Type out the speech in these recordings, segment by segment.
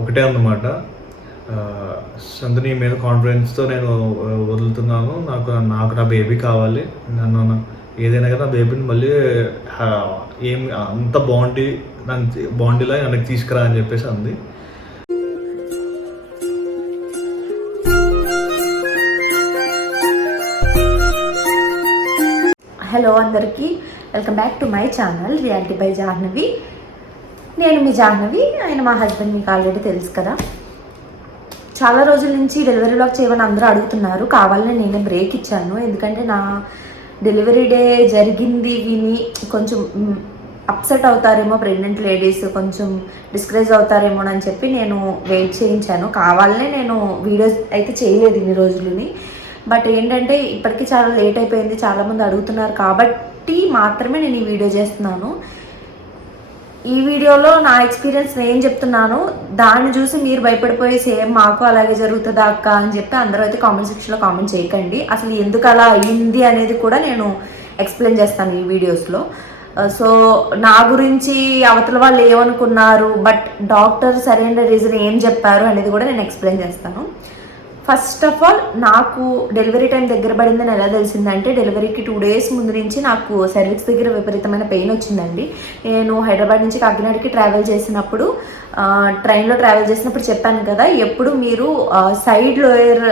ఒకటే అన్నమాట. సంతు మీద కాన్ఫిడెన్స్తో నేను వదులుతున్నాను. నాకు నా బేబీ కావాలి. నన్ను ఏదైనా కదా బేబీని మళ్ళీ ఏం అంత బాండీలా వెనక్కి తీసుకురా అని చెప్పేసి అంది. హలో అందరికీ, welcome back to my channel reality by Jahnavi. నేను మీ జాహ్నవి, ఆయన మా హస్బెండ్, మీకు ఆల్రెడీ తెలుసు కదా. చాలా రోజుల నుంచి డెలివరీ వ్లాగ్ చేయమని అందరూ అడుగుతున్నారు. కావాలని నేనే బ్రేక్ ఇచ్చాను, ఎందుకంటే నా డెలివరీ డే జరిగింది విని కొంచెం అప్సెట్ అవుతారేమో ప్రెగ్నెంట్ లేడీస్, కొంచెం డిస్కరేజ్ అవుతారేమో అని చెప్పి నేను వెయిట్ చేయించాను. కావాలనే నేను వీడియోస్ అయితే చేయలేదు ఇన్ని రోజులని. బట్ ఏంటంటే ఇప్పటికీ చాలా లేట్ అయిపోయింది, చాలామంది అడుగుతున్నారు కాబట్టి మాత్రమే నేను ఈ వీడియో చేస్తున్నాను. ఈ వీడియోలో నా ఎక్స్పీరియన్స్ నేను చెప్తున్నాను, దాన్ని చూసి మీరు భయపడిపోయి సేమ్ మాకు అలాగే జరుగుతుందా అక్క అని చెప్పి అందరూ అయితే కామెంట్ సెక్షన్లో కామెంట్ చేయకండి. అసలు ఎందుకు అలా అయ్యింది అనేది కూడా నేను ఎక్స్ప్లెయిన్ చేస్తాను ఈ వీడియోస్లో. సో నా గురించి అవతల వాళ్ళు ఏమనుకున్నారు, బట్ డాక్టర్ సరైన రీజన్ ఏం చెప్పారు అనేది కూడా నేను ఎక్స్ప్లెయిన్ చేస్తాను. ఫస్ట్ ఆఫ్ ఆల్, నాకు డెలివరీ టైం దగ్గర పడిందని ఎలా తెలిసిందంటే, డెలివరీకి 2 days ముందు నుంచి నాకు సర్వీక్స్ దగ్గర విపరీతమైన పెయిన్ వచ్చిందండి. నేను హైదరాబాద్ నుంచి కాకినాడకి ట్రావెల్ చేసినప్పుడు, ట్రైన్లో ట్రావెల్ చేసినప్పుడు చెప్పాను కదా, ఎప్పుడు మీరు సైడ్ లోయర్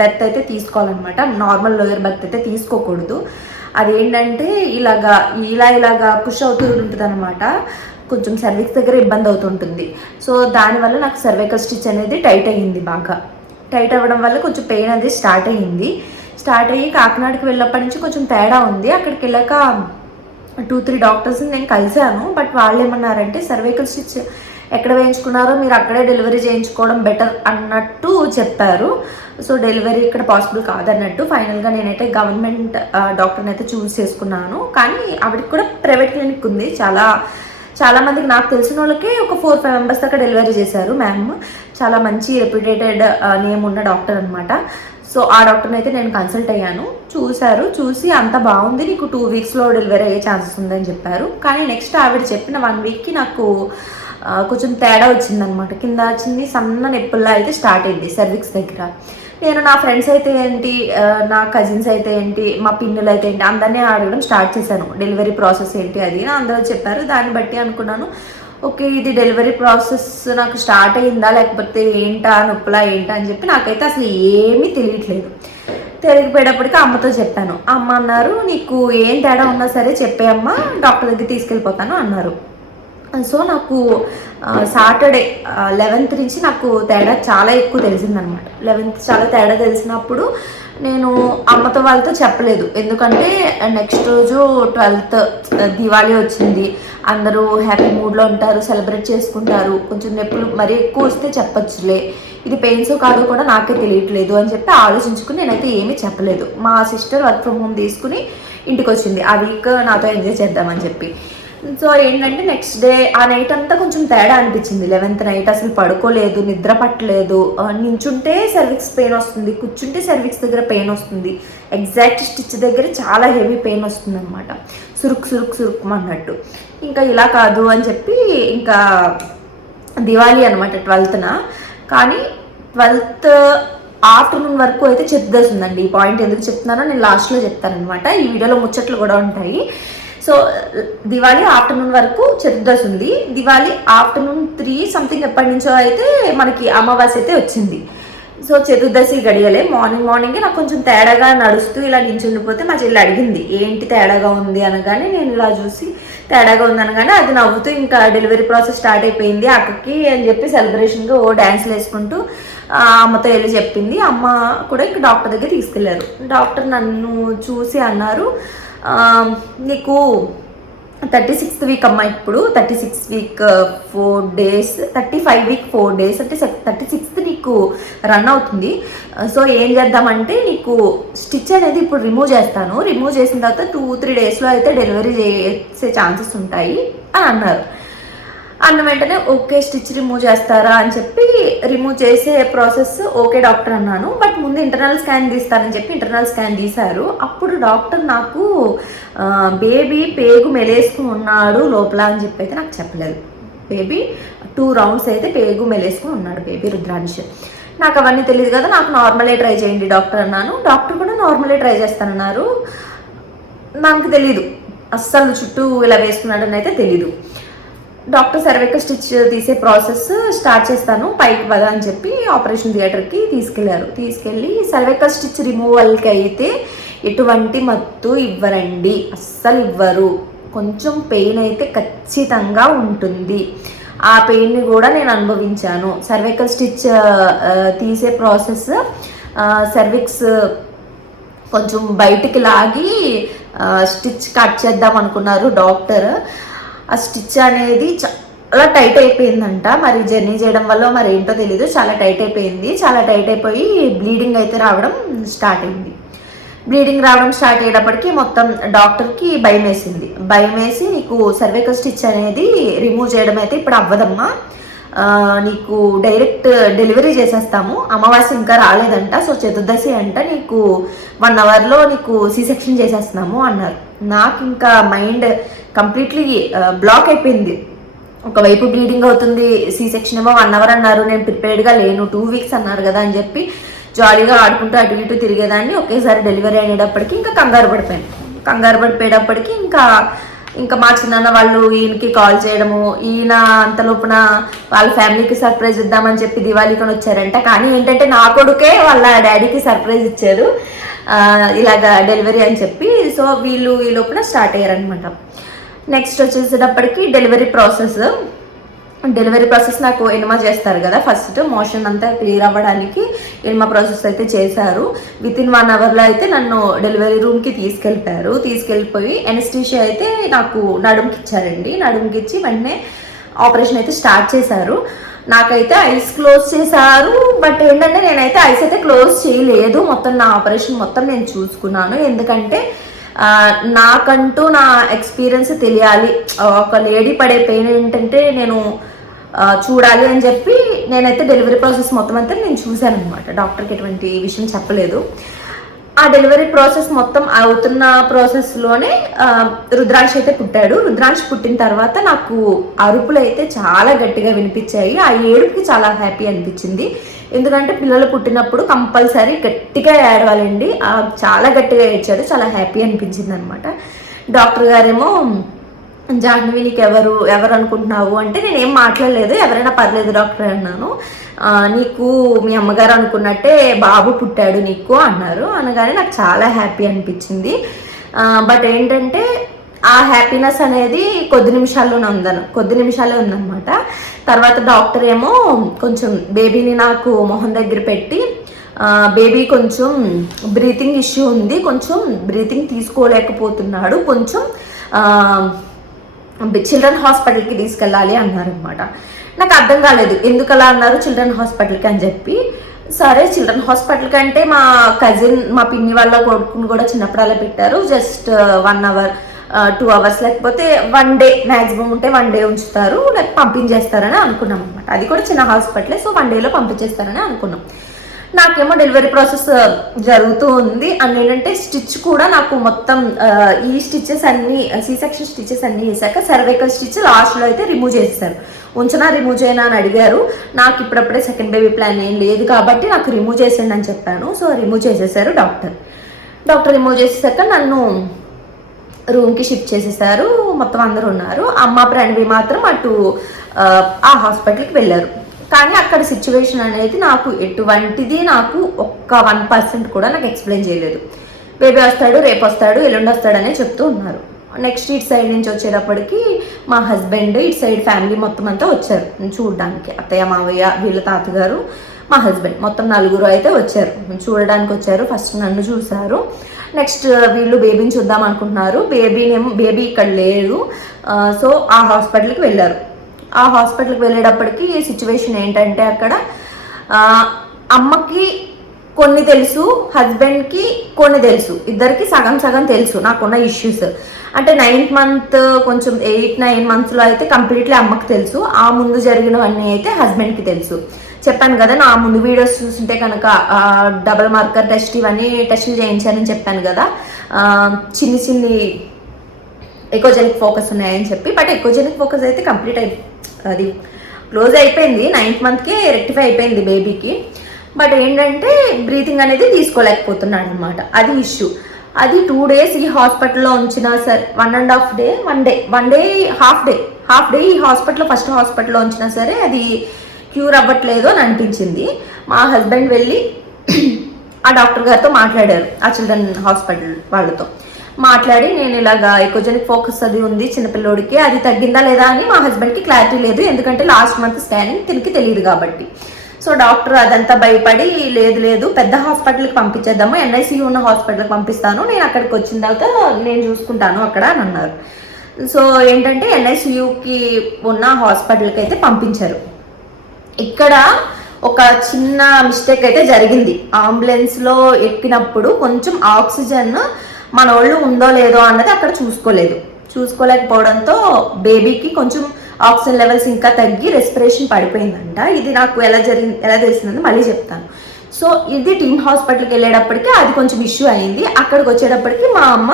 బెర్త్ అయితే తీసుకోవాలన్నమాట, నార్మల్ లోయర్ బెర్త్ అయితే తీసుకోకూడదు. అదేంటంటే ఇలాగా పుష్ అవుతూ ఉంటుంది అనమాట, కొంచెం సర్వీక్స్ దగ్గర ఇబ్బంది అవుతుంటుంది. సో దానివల్ల నాకు సర్వైకల్ స్టిచ్ అనేది టైట్ అయ్యింది. బాగా టైట్ అవ్వడం వల్ల కొంచెం పెయిన్ అనేది స్టార్ట్ అయ్యి కాకినాడకి వెళ్ళినప్పటి నుంచి కొంచెం తేడా ఉంది. అక్కడికి వెళ్ళాక 2-3 డాక్టర్స్ని నేను కలిశాను. బట్ వాళ్ళు ఏమన్నారంటే, సర్వైకల్ స్టిచ్ ఎక్కడ వేయించుకున్నారో మీరు అక్కడే డెలివరీ చేయించుకోవడం బెటర్ అన్నట్టు చెప్పారు. సో డెలివరీ ఇక్కడ పాసిబుల్ కాదన్నట్టు ఫైనల్గా నేనైతే గవర్నమెంట్ డాక్టర్ని అయితే చూస్ చేసుకున్నాను. కానీ ఆవిడకి కూడా ప్రైవేట్ క్లినిక్ ఉంది. చాలా మందికి, నాకు తెలిసిన వాళ్ళకి ఒక 4-5 members దాకా డెలివరీ చేశారు. మ్యామ్ చాలా మంచి రెప్యుటేటెడ్ నేమ్ ఉన్న డాక్టర్ అనమాట. సో ఆ డాక్టర్ని అయితే నేను కన్సల్ట్ అయ్యాను. చూసి అంత బాగుంది, నీకు 2 weeksలో డెలివరీ అయ్యే ఛాన్సెస్ ఉందని చెప్పారు. కానీ నెక్స్ట్ ఆవిడ చెప్పిన 1 weekకి నాకు కొంచెం తేడా వచ్చిందనమాట. కింద వచ్చింది, సన్న నొప్పుల్లా అయితే స్టార్ట్ అయింది సర్విక్స్ దగ్గర. నేను నా ఫ్రెండ్స్ అయితే ఏంటి, నా కజిన్స్ అయితే ఏంటి, మా పిన్నులు అయితే ఏంటి, అందరినీ అడగడం స్టార్ట్ చేశాను. డెలివరీ ప్రాసెస్ ఏంటి అది అందరూ చెప్పారు. దాన్ని బట్టి అనుకున్నాను, ఓకే ఇది డెలివరీ ప్రాసెస్ నాకు స్టార్ట్ అయ్యిందా లేకపోతే ఏంటా, నొప్పులా ఏంటా అని చెప్పి నాకైతే అసలు ఏమీ తెలియకపోయేటప్పటికి అమ్మతో చెప్పాను. అమ్మ అన్నారు, నీకు ఏం తేడా ఉన్నా సరే చెప్పే అమ్మ, డాక్టర్ దగ్గర తీసుకెళ్ళిపోతాను అన్నారు. సో నాకు సాటర్డే 11th నుంచి నాకు తేడా చాలా ఎక్కువ తెలిసిందనమాట. 11th చాలా తేడా తెలిసినప్పుడు నేను అమ్మతో వాళ్ళతో చెప్పలేదు, ఎందుకంటే నెక్స్ట్ రోజు 12th దివాళీ వచ్చింది, అందరూ హ్యాపీ మూడ్లో ఉంటారు, సెలబ్రేట్ చేసుకుంటారు. కొంచెం నొప్పులు మరీ ఎక్కువ వస్తే చెప్పచ్చులే, ఇది పెయిన్స్ కాదో కూడా నాకే తెలియట్లేదు అని చెప్పి ఆలోచించుకుని నేనైతే ఏమీ చెప్పలేదు. మా సిస్టర్ వర్క్ ఫ్రమ్ హోమ్ తీసుకుని ఇంటికి వచ్చింది, ఆ వీక్ నాతో ఎంజాయ్ చేద్దామని చెప్పి. సో ఏంటంటే నెక్స్ట్ డే ఆ నైట్ అంతా కొంచెం తేడా అనిపించింది. 11th నైట్ అసలు పడుకోలేదు, నిద్ర పట్టలేదు. నించుంటే సర్విక్స్ పెయిన్ వస్తుంది, కూర్చుంటే సర్విక్స్ దగ్గర పెయిన్ వస్తుంది, ఎగ్జాక్ట్ స్టిచ్ దగ్గర చాలా హెవీ పెయిన్ వస్తుంది అనమాట, సురుకు అన్నట్టు. ఇంకా ఇలా కాదు అని చెప్పి ఇంకా దివాళీ అనమాట 12th. కానీ 12th ఆఫ్టర్నూన్ వరకు అయితే చెప్దాల్సి ఉందండి. ఈ పాయింట్ ఎందుకు చెప్తున్నానో నేను లాస్ట్లో చెప్తానమాట. ఈ వీడియోలో ముచ్చట్లు కూడా ఉంటాయి. సో దివాళీ ఆఫ్టర్నూన్ వరకు చతుర్దశి ఉంది. దివాళీ ఆఫ్టర్నూన్ 3 something ఎప్పటి నుంచో అయితే మనకి అమావాస్య అయితే వచ్చింది. సో చతుర్దశి గడియలే మార్నింగే నాకు కొంచెం తేడాగా నడుస్తూ ఇలా నించుండిపోతే మా చెల్లి అడిగింది, ఏంటి తేడాగా ఉంది అనగానే నేను ఇలా చూసి తేడాగా ఉంది అనగానే అది నవ్వుతూ ఇంకా డెలివరీ ప్రాసెస్ స్టార్ట్ అయిపోయింది అక్కకి అని చెప్పి సెలబ్రేషన్గా డ్యాన్స్లు వేసుకుంటూ అమ్మతో వెళ్ళి చెప్పింది. అమ్మ కూడా ఇంకా డాక్టర్ దగ్గర తీసుకెళ్లారు. డాక్టర్ నన్ను చూసి అన్నారు, నీకు 36th week అమ్మ, ఇప్పుడు 36 week 4 days, 35 week 4 days అంటే 36th నీకు రన్ అవుతుంది. సో ఏం చేద్దామంటే నీకు స్టిచ్ అనేది ఇప్పుడు రిమూవ్ చేస్తాను, రిమూవ్ చేసిన తర్వాత 2-3 daysలో అయితే డెలివరీ చేసే ఛాన్సెస్ ఉంటాయి అని అన్నారు. అన్న వెంటనే ఓకే స్టిచ్ రిమూవ్ చేస్తారా అని చెప్పి రిమూవ్ చేసే ప్రాసెస్ ఓకే డాక్టర్ అన్నాను. బట్ ముందు ఇంటర్నల్ స్కాన్ తీస్తానని చెప్పి ఇంటర్నల్ స్కాన్ తీశారు. అప్పుడు డాక్టర్ నాకు బేబీ పేగు మెలేసుకుని ఉన్నాడు లోపల అని చెప్పి అయితే నాకు చెప్పలేదు. బేబీ 2 రౌండ్స్ అయితే పేగు మెలేసుకుని ఉన్నాడు బేబీ రుద్రాంశ్. నాకు అవన్నీ తెలియదు కదా, నాకు నార్మలే ట్రై చేయండి డాక్టర్ అన్నాను. డాక్టర్ కూడా నార్మలే ట్రై చేస్తానన్నారు. నాకు తెలీదు అస్సలు చుట్టూ ఇలా వేసుకున్నాడని అయితే తెలీదు. డాక్టర్ సర్వైకల్ స్టిచ్ తీసే ప్రాసెస్ స్టార్ట్ చేస్తాను పైకి పద అని చెప్పి ఆపరేషన్ థియేటర్కి తీసుకెళ్ళి సర్వైకల్ స్టిచ్ రిమూవల్కి అయితే ఎటువంటి మత్తు ఇవ్వరండి, అస్సలు ఇవ్వరు. కొంచెం పెయిన్ అయితే ఖచ్చితంగా ఉంటుంది. ఆ పెయిన్ని కూడా నేను అనుభవించాను. సర్వైకల్ స్టిచ్ తీసే ప్రాసెస్ సర్విక్స్ కొంచెం బయటికి లాగి స్టిచ్ కట్ చేద్దాం అనుకున్నారు డాక్టర్. ఆ స్టిచ్ అనేది చాలా టైట్ అయిపోయిందంట. మరి జర్నీ చేయడం వల్ల మరి ఏంటో తెలీదు, చాలా టైట్ అయిపోయింది. చాలా టైట్ అయిపోయి బ్లీడింగ్ అయితే రావడం స్టార్ట్ అయింది. బ్లీడింగ్ రావడం స్టార్ట్ అయ్యేటప్పటికి మొత్తం డాక్టర్కి భయం వేసి నీకు సర్వైకల్ స్టిచ్ అనేది రిమూవ్ చేయడం అయితే ఇప్పుడు అవ్వదమ్మా, నీకు డైరెక్ట్ డెలివరీ చేసేస్తాము, అమావాస్య ఇంకా రాలేదంట, సో చతుర్దశి అంట, నీకు 1 అవర్లో నీకు సి సెక్షన్ చేసేస్తున్నాము అన్నారు. నాకు ఇంకా మైండ్ కంప్లీట్లీ బ్లాక్ అయిపోయింది. ఒకవైపు బ్లీడింగ్ అవుతుంది, సి సెక్షన్ ఏమో 1 అవర్ అన్నారు, నేను ప్రిపేర్డ్గా లేను, 2 వీక్స్ అన్నారు కదా అని చెప్పి జాలీగా ఆడుకుంటూ అటు ఇటు తిరిగేదాన్ని. ఒకేసారి డెలివరీ అయ్యేటప్పటికి ఇంకా కంగారు పడిపోయేటప్పటికి ఇంకా మా చిన్న వాళ్ళు ఈయనకి కాల్ చేయడము, ఈయన అంతలోపున వాళ్ళ ఫ్యామిలీకి సర్ప్రైజ్ ఇద్దామని చెప్పి దివాళీకొని వచ్చారంట. కానీ ఏంటంటే నా కొడుకే వాళ్ళ డాడీకి సర్ప్రైజ్ ఇచ్చారు ఇలాగా డెలివరీ అని చెప్పి. సో వీళ్ళు ఈ లోపల స్టార్ట్ అయ్యారనమాట. నెక్స్ట్ వచ్చేసేటప్పటికి డెలివరీ ప్రాసెస్ నాకు ఎనిమా చేస్తారు కదా, ఫస్ట్ మోషన్ అంతా క్లియర్ అవ్వడానికి ఎనిమా ప్రాసెస్ అయితే చేశారు. వితిన్ 1 అవర్లో అయితే నన్ను డెలివరీ రూమ్కి తీసుకెళ్ళిపోయి ఎనెస్థీషియా అయితే నాకు నడుముకి ఇచ్చి వెంటనే ఆపరేషన్ అయితే స్టార్ట్ చేశారు. నాకైతే ఐస్ క్లోజ్ చేశారు, బట్ ఏంటంటే నేనైతే ఐస్ అయితే క్లోజ్ చేయలేదు. మొత్తం నా ఆపరేషన్ మొత్తం నేను చూసుకున్నాను. ఎందుకంటే నాకంటూ నా ఎక్స్పీరియన్స్ తెలియాలి, ఒక లేడీ పడే పెయిన్ ఏంటంటే నేను చూడాలి అని చెప్పి నేనైతే డెలివరీ ప్రాసెస్ మొత్తం అంతా నేను చూశాను అనమాట. డాక్టర్కి ఎటువంటి విషయం చెప్పలేదు. ఆ డెలివరీ ప్రాసెస్ మొత్తం అవుతున్న ప్రాసెస్లోనే రుద్రాంశ్ అయితే పుట్టాడు. రుద్రాంశ్ పుట్టిన తర్వాత నాకు అరుపులు అయితే చాలా గట్టిగా వినిపించాయి. ఆ ఏడుపుకి చాలా హ్యాపీ అనిపించింది. ఎందుకంటే పిల్లలు పుట్టినప్పుడు కంపల్సరీ గట్టిగా ఏడవాలండి. చాలా గట్టిగా ఏడ్చాడు, చాలా హ్యాపీ అనిపించింది అనమాట. డాక్టర్ గారేమో జాహ్నవి నీకు ఎవరు అనుకుంటున్నావు అంటే నేనేం మాట్లాడలేదు, ఎవరైనా పర్లేదు డాక్టర్ అన్నాను. నీకు మీ అమ్మగారు అనుకున్నట్టే బాబు పుట్టాడు నీకు అన్నారు. అనగానే నాకు చాలా హ్యాపీ అనిపించింది. బట్ ఏంటంటే ఆ హ్యాపీనెస్ అనేది కొద్ది నిమిషాలే ఉందన్నమాట. తర్వాత డాక్టర్ ఏమో కొంచెం బేబీని నాకు మొహం దగ్గర పెట్టి బేబీ కొంచెం బ్రీతింగ్ ఇష్యూ ఉంది, కొంచెం బ్రీతింగ్ తీసుకోలేకపోతున్నాడు, కొంచెం చిల్డ్రన్ హాస్పిటల్కి తీసుకెళ్ళాలి అన్నారనమాట. నాకు అర్థం కాలేదు ఎందుకు అలా అన్నారు చిల్డ్రన్ హాస్పిటల్కి అని చెప్పి. సరే చిల్డ్రన్ హాస్పిటల్ కంటే మా కజిన్ మా పిన్ని వాళ్ళ కొడుకుని కూడా చిన్నప్పుడు అలా పెట్టారు. జస్ట్ 1 అవర్ 2 అవర్స్ లేకపోతే 1 డే మ్యాక్సిమం ఉంటే 1 డే ఉంచుతారు, లేకపోతే పంపించేస్తారని అనుకున్నాం అనమాట. అది కూడా చిన్న హాస్పిటలే, సో 1 డేలో పంపించేస్తారని అనుకున్నాం. నాకేమో డెలివరీ ప్రాసెస్ జరుగుతూ ఉంది. అండ్ ఏంటంటే స్టిచ్ కూడా నాకు మొత్తం ఈ స్టిచెస్ అన్నీ సి సెక్షన్ స్టిచెస్ అన్నీ వేసాక సర్వైకల్ స్టిచ్ లాస్ట్లో అయితే రిమూవ్ చేసేసారు. రిమూవ్ చేయనా అని అడిగారు. నాకు ఇప్పుడప్పుడే సెకండ్ బేబీ ప్లాన్ ఏం లేదు కాబట్టి నాకు రిమూవ్ చేసేయండి అని చెప్పాను. సో రిమూవ్ చేసేసారు డాక్టర్ రిమూవ్ చేసేసాక నన్ను రూమ్కి షిఫ్ట్ చేసేసారు. మొత్తం అందరూ ఉన్నారు. అమ్మ ప్రణవి మాత్రం అటు ఆ హాస్పిటల్కి వెళ్ళారు. కానీ అక్కడ సిచ్యువేషన్ అనేది నాకు ఎటువంటిది నాకు ఒక్క 1% కూడా నాకు ఎక్స్ప్లెయిన్ చేయలేదు. బేబీ వస్తాడు, రేపు వస్తాడు, ఎల్లుండి వస్తాడనే చెప్తూ ఉన్నారు. నెక్స్ట్ ఇటు సైడ్ నుంచి వచ్చేటప్పటికి మా హస్బెండ్ ఇటు సైడ్ ఫ్యామిలీ మొత్తం అంతా వచ్చారు చూడడానికి. అత్తయ్య మావయ్య వీళ్ళ తాతగారు మా హస్బెండ్ మొత్తం 4 అయితే వచ్చారు చూడడానికి వచ్చారు. ఫస్ట్ నన్ను చూశారు. నెక్స్ట్ వీళ్ళు బేబీని చూద్దాం అనుకుంటున్నారు. బేబీ ఇక్కడ లేదు. సో ఆ హాస్పిటల్కి వెళ్ళారు. ఆ హాస్పిటల్కి వెళ్ళేటప్పటికి సిచ్యువేషన్ ఏంటంటే అక్కడ అమ్మకి కొన్ని తెలుసు, హస్బెండ్కి కొన్ని తెలుసు, ఇద్దరికి సగం తెలుసు నాకున్న ఇష్యూస్. అంటే 9th మంత్ కొంచెం 8-9 మంత్స్లో అయితే కంప్లీట్లీ అమ్మకి తెలుసు. ఆ ముందు జరిగినవన్నీ అయితే హస్బెండ్కి తెలుసు. చెప్పాను కదా, నా ముందు వీడియోస్ చూస్తుంటే కనుక డబుల్ మార్కర్ టెస్ట్ ఇవన్నీ టెస్టులు చేయించానని చెప్పాను కదా, చిన్ని ఎకోజెనిక్ ఫోకస్ ఉన్నాయని చెప్పి. బట్ ఎకోజెనిక్ ఫోకస్ అయితే కంప్లీట్ అది క్లోజ్ అయిపోయింది, 9th మంత్కే రెక్టిఫై అయిపోయింది బేబీకి. బట్ ఏంటంటే బ్రీతింగ్ అనేది తీసుకోలేకపోతున్నాడు అనమాట, అది ఇష్యూ. అది 2 days ఈ హాస్పిటల్లో ఉంచినా సరే, 1.5 day, 1 day, హాఫ్ డే ఈ ఫస్ట్ హాస్పిటల్లో ఉంచినా సరే అది క్యూర్ అవ్వట్లేదు అని అనిపించింది. మా హస్బెండ్ వెళ్ళి ఆ డాక్టర్ గారితో మాట్లాడారు, ఆ చిల్డ్రన్ హాస్పిటల్ వాళ్ళతో మాట్లాడి, నేను ఇలాగా ఎకోజెనిక్ ఫోకస్ అది ఉంది చిన్నపిల్లోడికి, అది తగ్గిందా లేదా అని మా హస్బెండ్కి క్లారిటీ లేదు, ఎందుకంటే లాస్ట్ మంత్ స్కానింగ్ తినికి తెలియదు కాబట్టి. సో డాక్టర్ అదంతా భయపడి, లేదు పెద్ద హాస్పిటల్కి పంపించేద్దాము, NICU ఉన్న హాస్పిటల్కి పంపిస్తాను, నేను అక్కడికి వచ్చిన తర్వాత నేను చూసుకుంటాను అక్కడ అని అన్నారు. సో ఏంటంటే NICUకి ఉన్న హాస్పిటల్కి అయితే పంపించారు. ఇక్కడ ఒక చిన్న మిస్టేక్ అయితే జరిగింది. అంబులెన్స్లో ఎక్కినప్పుడు కొంచెం ఆక్సిజన్ మన వాళ్ళు ఉందో లేదో అన్నది అక్కడ చూసుకోలేకపోవడంతో బేబీకి కొంచెం ఆక్సిజన్ లెవెల్స్ ఇంకా తగ్గి రెస్పిరేషన్ పడిపోయిందంట. ఇది నాకు ఎలా తెలిసిందని మళ్ళీ చెప్తాను. సో ఇది టీమ్ హాస్పిటల్కి వెళ్ళేటప్పటికి అది కొంచెం ఇష్యూ అయింది. అక్కడికి వచ్చేటప్పటికి మా అమ్మ,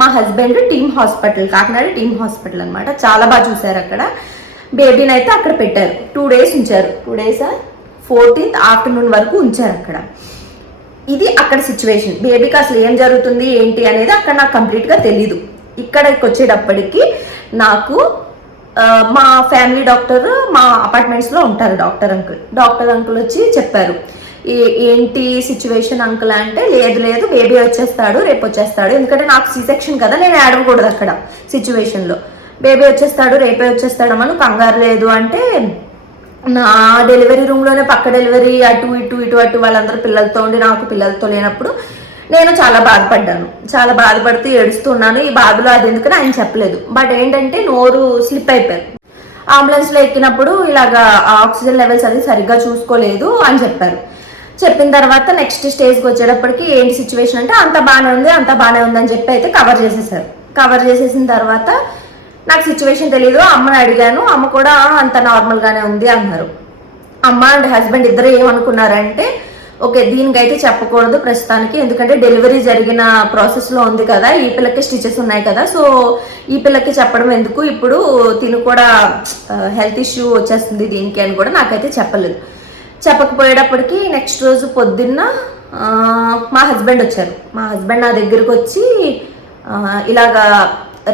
మా husband team hospital, Kakinada team hospital అనమాట, చాలా బాగా చూశారు అక్కడ. బేబీని అయితే అక్కడ పెట్టారు, 2 days ఉంచారు, 2 days 14th ఆఫ్టర్నూన్ వరకు ఉంచారు అక్కడ. ఇది అక్కడ సిచ్యువేషన్. బేబీకి అసలు ఏం జరుగుతుంది ఏంటి అనేది అక్కడ నాకు కంప్లీట్గా తెలీదు. ఇక్కడికి వచ్చేటప్పటికి నాకు మా ఫ్యామిలీ డాక్టర్ మా అపార్ట్మెంట్స్లో ఉంటారు, డాక్టర్ అంకుల్ వచ్చి చెప్పారు, ఏంటి సిచ్యువేషన్ అంకుల్ అంటే, లేదు బేబీ వచ్చేస్తాడు, రేపు వచ్చేస్తాడు. ఎందుకంటే నాకు C-section కదా, నేను ఏడవకూడదు అక్కడ సిచ్యువేషన్లో. బేబీ వచ్చేస్తాడు, రేపే వచ్చేస్తాడమ్మా, నువ్వు కంగారు లేదు అంటే, నా డెలివరీ రూమ్లోనే పక్క డెలివరీ అటు ఇటు వాళ్ళందరూ పిల్లలతో ఉండి నాకు పిల్లలతో లేనప్పుడు నేను చాలా బాధపడుతూ ఏడుస్తున్నాను. ఈ బాధలో అది ఎందుకని ఆయన చెప్పలేదు. బట్ ఏంటంటే నోరు స్లిప్ అయిపోయారు. అంబులెన్స్లో ఎక్కినప్పుడు ఇలాగా ఆక్సిజన్ లెవెల్స్ అది సరిగ్గా చూసుకోలేదు అని చెప్పారు. చెప్పిన తర్వాత నెక్స్ట్ స్టేజ్కి వచ్చేటప్పటికి ఏంటి సిచ్యువేషన్ అంటే, అంత బాగానే ఉంది అని చెప్పి అయితే కవర్ చేసేసిన తర్వాత నాకు సిచ్యువేషన్ తెలీదు, అమ్మని అడిగాను, అమ్మ కూడా అంత నార్మల్గానే ఉంది అన్నారు. అమ్మ అండ్ హస్బెండ్ ఇద్దరు ఏమనుకున్నారంటే, ఓకే దీనికైతే చెప్పకూడదు ప్రస్తుతానికి, ఎందుకంటే డెలివరీ జరిగిన ప్రాసెస్లో ఉంది కదా, ఈ పిల్లకి స్టిచెస్ ఉన్నాయి కదా, సో ఈ పిల్లకి చెప్పడం ఎందుకు, ఇప్పుడు తిను కూడా హెల్త్ ఇష్యూ వచ్చేస్తుంది దీనికి అని కూడా నాకైతే చెప్పకపోయేటప్పటికి నెక్స్ట్ రోజు పొద్దున్న మా హస్బెండ్ వచ్చారు. మా హస్బెండ్ నా దగ్గరకు వచ్చి ఇలాగా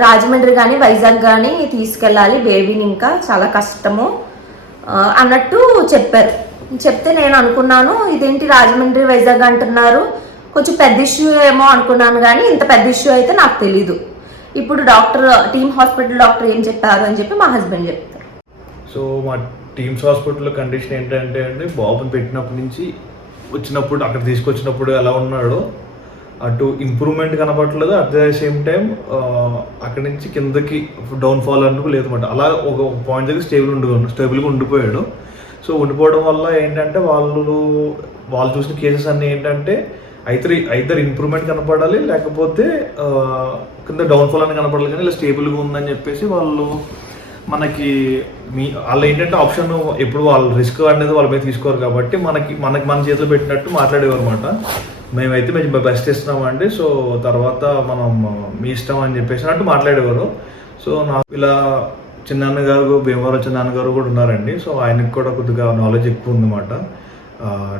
రాజమండ్రి కానీ వైజాగ్ కానీ తీసుకెళ్ళాలి బేబీని, ఇంకా చాలా కష్టము అన్నట్టు చెప్పారు. చెప్తే నేను అనుకున్నాను, ఇదేంటి రాజమండ్రి వైజాగ్ అంటున్నారు, కొంచెం పెద్ద ఇష్యూ ఏమో అనుకున్నాను, కానీ ఇంత పెద్ద ఇష్యూ అయితే నాకు తెలీదు. ఇప్పుడు టీమ్ హాస్పిటల్ డాక్టర్ ఏం చెప్పారు అని చెప్పి మా హస్బెండ్ చెప్తారు. సో మా టీమ్స్ హాస్పిటల్ కండిషన్ ఏంటంటే అండి, బాబుని పెట్టినప్పటి నుంచి వచ్చినప్పుడు అక్కడ తీసుకొచ్చినప్పుడు ఎలా ఉన్నాడో అటు ఇంప్రూవ్మెంట్ కనపడలేదు, అట్ ద సేమ్ టైం అక్కడి నుంచి కిందకి డౌన్ఫాల్ అంటూ లేదన్నమాట. అలా ఒక పాయింట్ దగ్గర స్టేబుల్గా ఉండిపోయాడు. సో ఉండిపోవడం వల్ల ఏంటంటే వాళ్ళు చూసిన కేసెస్ అన్నీ ఏంటంటే ఐదర్ ఇంప్రూవ్మెంట్ కనపడాలి, లేకపోతే కింద డౌన్ఫాల్ అని కనపడాలి, కానీ ఇలా స్టేబుల్గా ఉందని చెప్పేసి వాళ్ళు వాళ్ళు ఏంటంటే ఆప్షన్ ఎప్పుడు వాళ్ళు రిస్క్ అనేది వాళ్ళ మీద తీసుకోరు కాబట్టి మన చేతిలో పెట్టినట్టు మాట్లాడేవారు అనమాట. మేమైతే మేము బెస్ట్ ఇస్తున్నామండి, సో తర్వాత మనం మీ ఇష్టం అని చెప్పేసి అన్నట్టు మాట్లాడేవారు. సో నాకు ఇలా చిన్నాన్నగారు, భీమవరం చిన్నాన్నగారు కూడా ఉన్నారండి. సో ఆయనకు కూడా కొద్దిగా నాలెడ్జ్ ఎక్కువ ఉందన్నమాట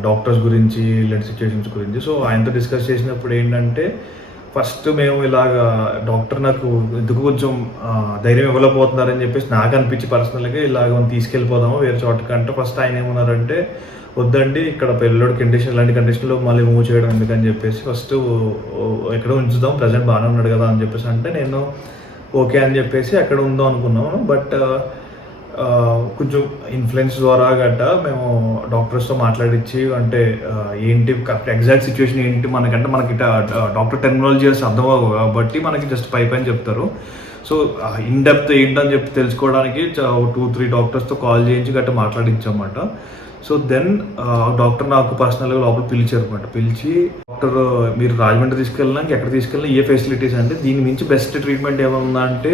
డాక్టర్స్ గురించి, ఇలాంటి సిచ్యువేషన్స్ గురించి. సో ఆయనతో డిస్కస్ చేసినప్పుడు ఏంటంటే, ఫస్ట్ మేము ఇలాగా డాక్టర్ నాకు ఎందుకు కొంచెం ధైర్యం ఇవ్వలేకపోతున్నారని చెప్పేసి నాకు అనిపించి పర్సనల్గా ఇలాగ తీసుకెళ్ళిపోదాము వేరే చోటకంటే, ఫస్ట్ ఆయన ఏమన్నారంటే, వద్దండి ఇక్కడ పిల్లడు ఇలాంటి కండిషన్లో మళ్ళీ మూవ్ చేయడం ఎందుకని చెప్పేసి ఫస్ట్ ఎక్కడ ఉంచుదాం, ప్రజెంట్ బాగానే ఉన్నాడు కదా అని చెప్పేసి అంటే, నేను ఓకే అని చెప్పేసి అక్కడ ఉందాం అనుకున్నాము. బట్ కొంచెం ఇన్ఫ్లుయెన్స్ ద్వారా గట్రా మేము డాక్టర్స్తో మాట్లాడించి, అంటే ఏంటి ఎగ్జాక్ట్ సిచ్యువేషన్ ఏంటి మనకి డాక్టర్ టెర్మినాలజీ అర్థం అవ్వవు కాబట్టి మనకి జస్ట్ పైన చెప్తారు. సో ఇన్ డెప్త్ ఏంటని చెప్పి తెలుసుకోవడానికి 2-3 డాక్టర్స్తో కాల్ చేయించి గట్రా మాట్లాడించమాట. సో దెన్ డాక్టర్ నాకు పర్సనల్గా లోపల పిలిచారు అనమాట. పిలిచి, డాక్టర్ మీరు రాజమండ్రి తీసుకెళ్ళడానికి ఎక్కడ తీసుకెళ్ళినా ఏ ఫెసిలిటీస్ అంటే, దీని మించి బెస్ట్ ట్రీట్మెంట్ ఏమన్నా అంటే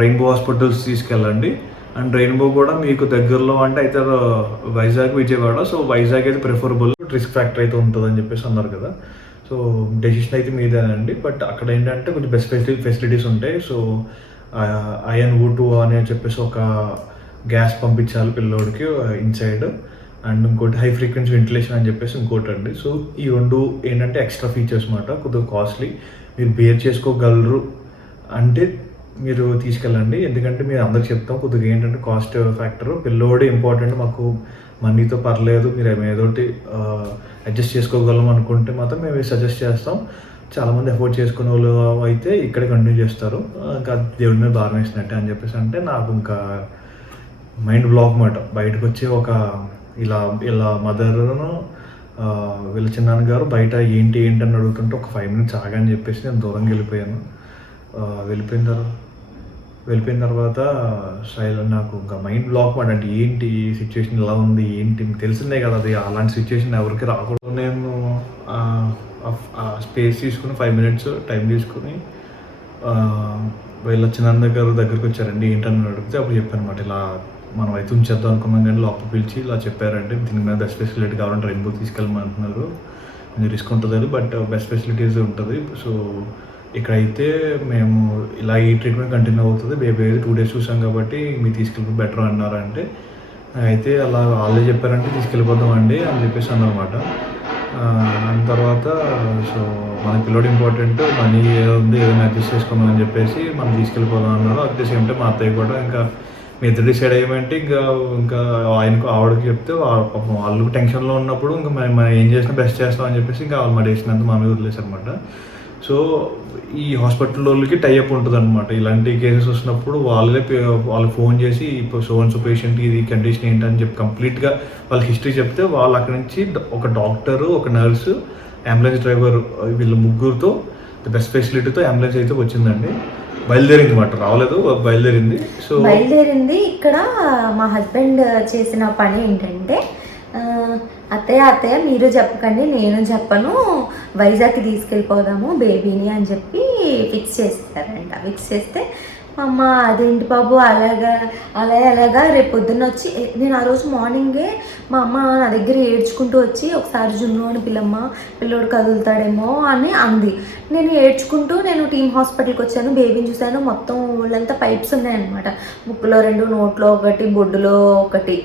రెయిన్బో హాస్పిటల్స్ తీసుకెళ్ళండి, అండ్ రెయిన్బో కూడా మీకు దగ్గరలో అంటే అయితే వైజాగ్, విజయవాడ. సో వైజాగ్ అయితే ప్రిఫరబుల్, రిస్క్ ఫ్యాక్టర్ అయితే ఉంటుందని చెప్పేసి అన్నారు కదా. సో డెసిషన్ అయితే మీదేనండి. బట్ అక్కడ ఏంటంటే కొంచెం బెస్ట్ ఫెసిలిటీస్ ఉంటాయి. సో INO2 అని చెప్పేసి ఒక గ్యాస్ పంపించాలి పిల్లోడికి ఇన్సైడ్, అండ్ ఇంకోటి హై ఫ్రీక్వెన్సీ వెంటిలేషన్ అని చెప్పేసి ఇంకోటి అండి. సో ఈ రెండు ఏంటంటే ఎక్స్ట్రా ఫీచర్స్ మాట, కొద్దిగా కాస్ట్లీ, మీరు బేర్ చేసుకోగలరు అంటే మీరు తీసుకెళ్ళండి. ఎందుకంటే మీరు అందరికి చెప్తాం కొద్దిగా ఏంటంటే కాస్ట్ ఫ్యాక్టర్, పిల్లోడే ఇంపార్టెంట్, మాకు మనీతో పర్లేదు, మీరు ఏదోటి అడ్జస్ట్ చేసుకోగలం అనుకుంటే మాత్రం మేము సజెస్ట్ చేస్తాం. చాలామంది అఫోర్డ్ చేసుకునే వాళ్ళు అయితే ఇక్కడే కంటిన్యూ చేస్తారు, ఇంకా దేవుడి మీద భారం వేసినట్టే అని చెప్పేసి. అంటే నాకు ఇంకా మైండ్ బ్లాక్ మాట, బయటకు వచ్చి ఒక ఇలా మదర్ను వీళ్ళ చిన్నాన్నగారు బయట ఏంటి అని అడుగుతుంటే ఒక 5 minutes ఆగని చెప్పేసి నేను దూరంగా వెళ్ళిపోయాను. వెళ్ళిపోయిన తర్వాత నాకు ఇంకా మైండ్ బ్లాక్ మాట, అంటే ఏంటి ఈ సిచ్యువేషన్ ఇలా ఉంది ఏంటి, తెలిసిందే కదా అది, అలాంటి సిచ్యువేషన్ ఎవరికి రాకూడదు. నేను స్పేస్ తీసుకుని 5 minutes టైం తీసుకుని వీళ్ళ చిన్న గారు దగ్గరికి వచ్చారండి. ఏంటని అడిగితే అప్పుడు చెప్పాను అనమాట, ఇలా మనం అయితే ఉంచేద్దాం అనుకున్నాం కానీ లోపల పిలిచి ఇలా చెప్పారంటే దీని మీద బెస్ట్ ఫెసిలిటీ కావాలంటే రెయిన్బో తీసుకెళ్ళమంటున్నారు, కొంచెం రిస్క్ ఉంటుంది బట్ బెస్ట్ ఫెసిలిటీస్ ఉంటుంది. సో ఇక్కడైతే మేము ఇలా ఈ ట్రీట్మెంట్ కంటిన్యూ అవుతుంది, బేబీ అయితే 2 days చూసాం కాబట్టి మీరు తీసుకెళ్ళి బెటర్ అన్నారంటే, అయితే అలా వాళ్ళే చెప్పారంటే తీసుకెళ్ళిపోదామండి అని చెప్పేసి అన్నమాట. దాని తర్వాత సో మన పిల్లోడు ఇంపార్టెంట్, మనీ ఏముంది ఏదైనా అడ్జస్ట్ చేసుకుందామని చెప్పేసి మనం తీసుకెళ్ళిపోదాం అన్నారు. అట్ ది సేమ్ టైం మా అత్తయ్య కూడా ఇంకా మీ ఇద్దరు డిసైడ్ అయ్యమంటే ఇంకా ఆవిడకి చెప్తే వాళ్ళు టెన్షన్లో ఉన్నప్పుడు ఇంకా మనం ఏం చేసినా బెస్ట్ చేస్తామని చెప్పేసి ఇంకా వాళ్ళు మా డెసిషన్ మా మీద వదిలేసారు అనమాట. సో ఈ హాస్పిటల్ వాళ్ళకి టైఅప్ ఉంటుంది అనమాట. ఇలాంటి కేసెస్ వచ్చినప్పుడు వాళ్ళకి ఫోన్ చేసి ఇప్పుడు సో పేషెంట్ ఇది కండిషన్ ఏంటని చెప్పి కంప్లీట్గా వాళ్ళకి హిస్టరీ చెప్తే వాళ్ళు అక్కడి నుంచి ఒక డాక్టరు, ఒక నర్సు, అంబులెన్స్ డ్రైవర్, వీళ్ళ ముగ్గురుతో బెస్ట్ ఫెసిలిటీతో అంబులెన్స్ అయితే వచ్చిందండి. బయలుదేరింది మాట, రావలేదు, బయలుదేరింది. ఇక్కడ మా హస్బెండ్ చేసిన పని ఏంటంటే, అత్తయ్య మీరు చెప్పకండి నేను చెప్పను, వైజాగ్కి తీసుకెళ్ళిపోదాము బేబీని అని చెప్పి ఫిక్స్ చేస్తారంట. ఫిక్స్ చేస్తే అమ్మ అదేంటి బాబు అలాగా రేపు పొద్దున్న వచ్చి, నేను ఆ రోజు మార్నింగే మా అమ్మ నా దగ్గర ఏడ్చుకుంటూ వచ్చి ఒకసారి జున్ను అని పిల్లోడు కదులుతాడేమో అని అంది. నేను ఏడ్చుకుంటూ నేను టీమ్ హాస్పిటల్కి వచ్చాను, బేబీని చూశాను, మొత్తం ఊళ్ళంతా పైప్స్ ఉన్నాయన్నమాట, ముక్కులో 2, నోట్లో 1, బొడ్డులో 1.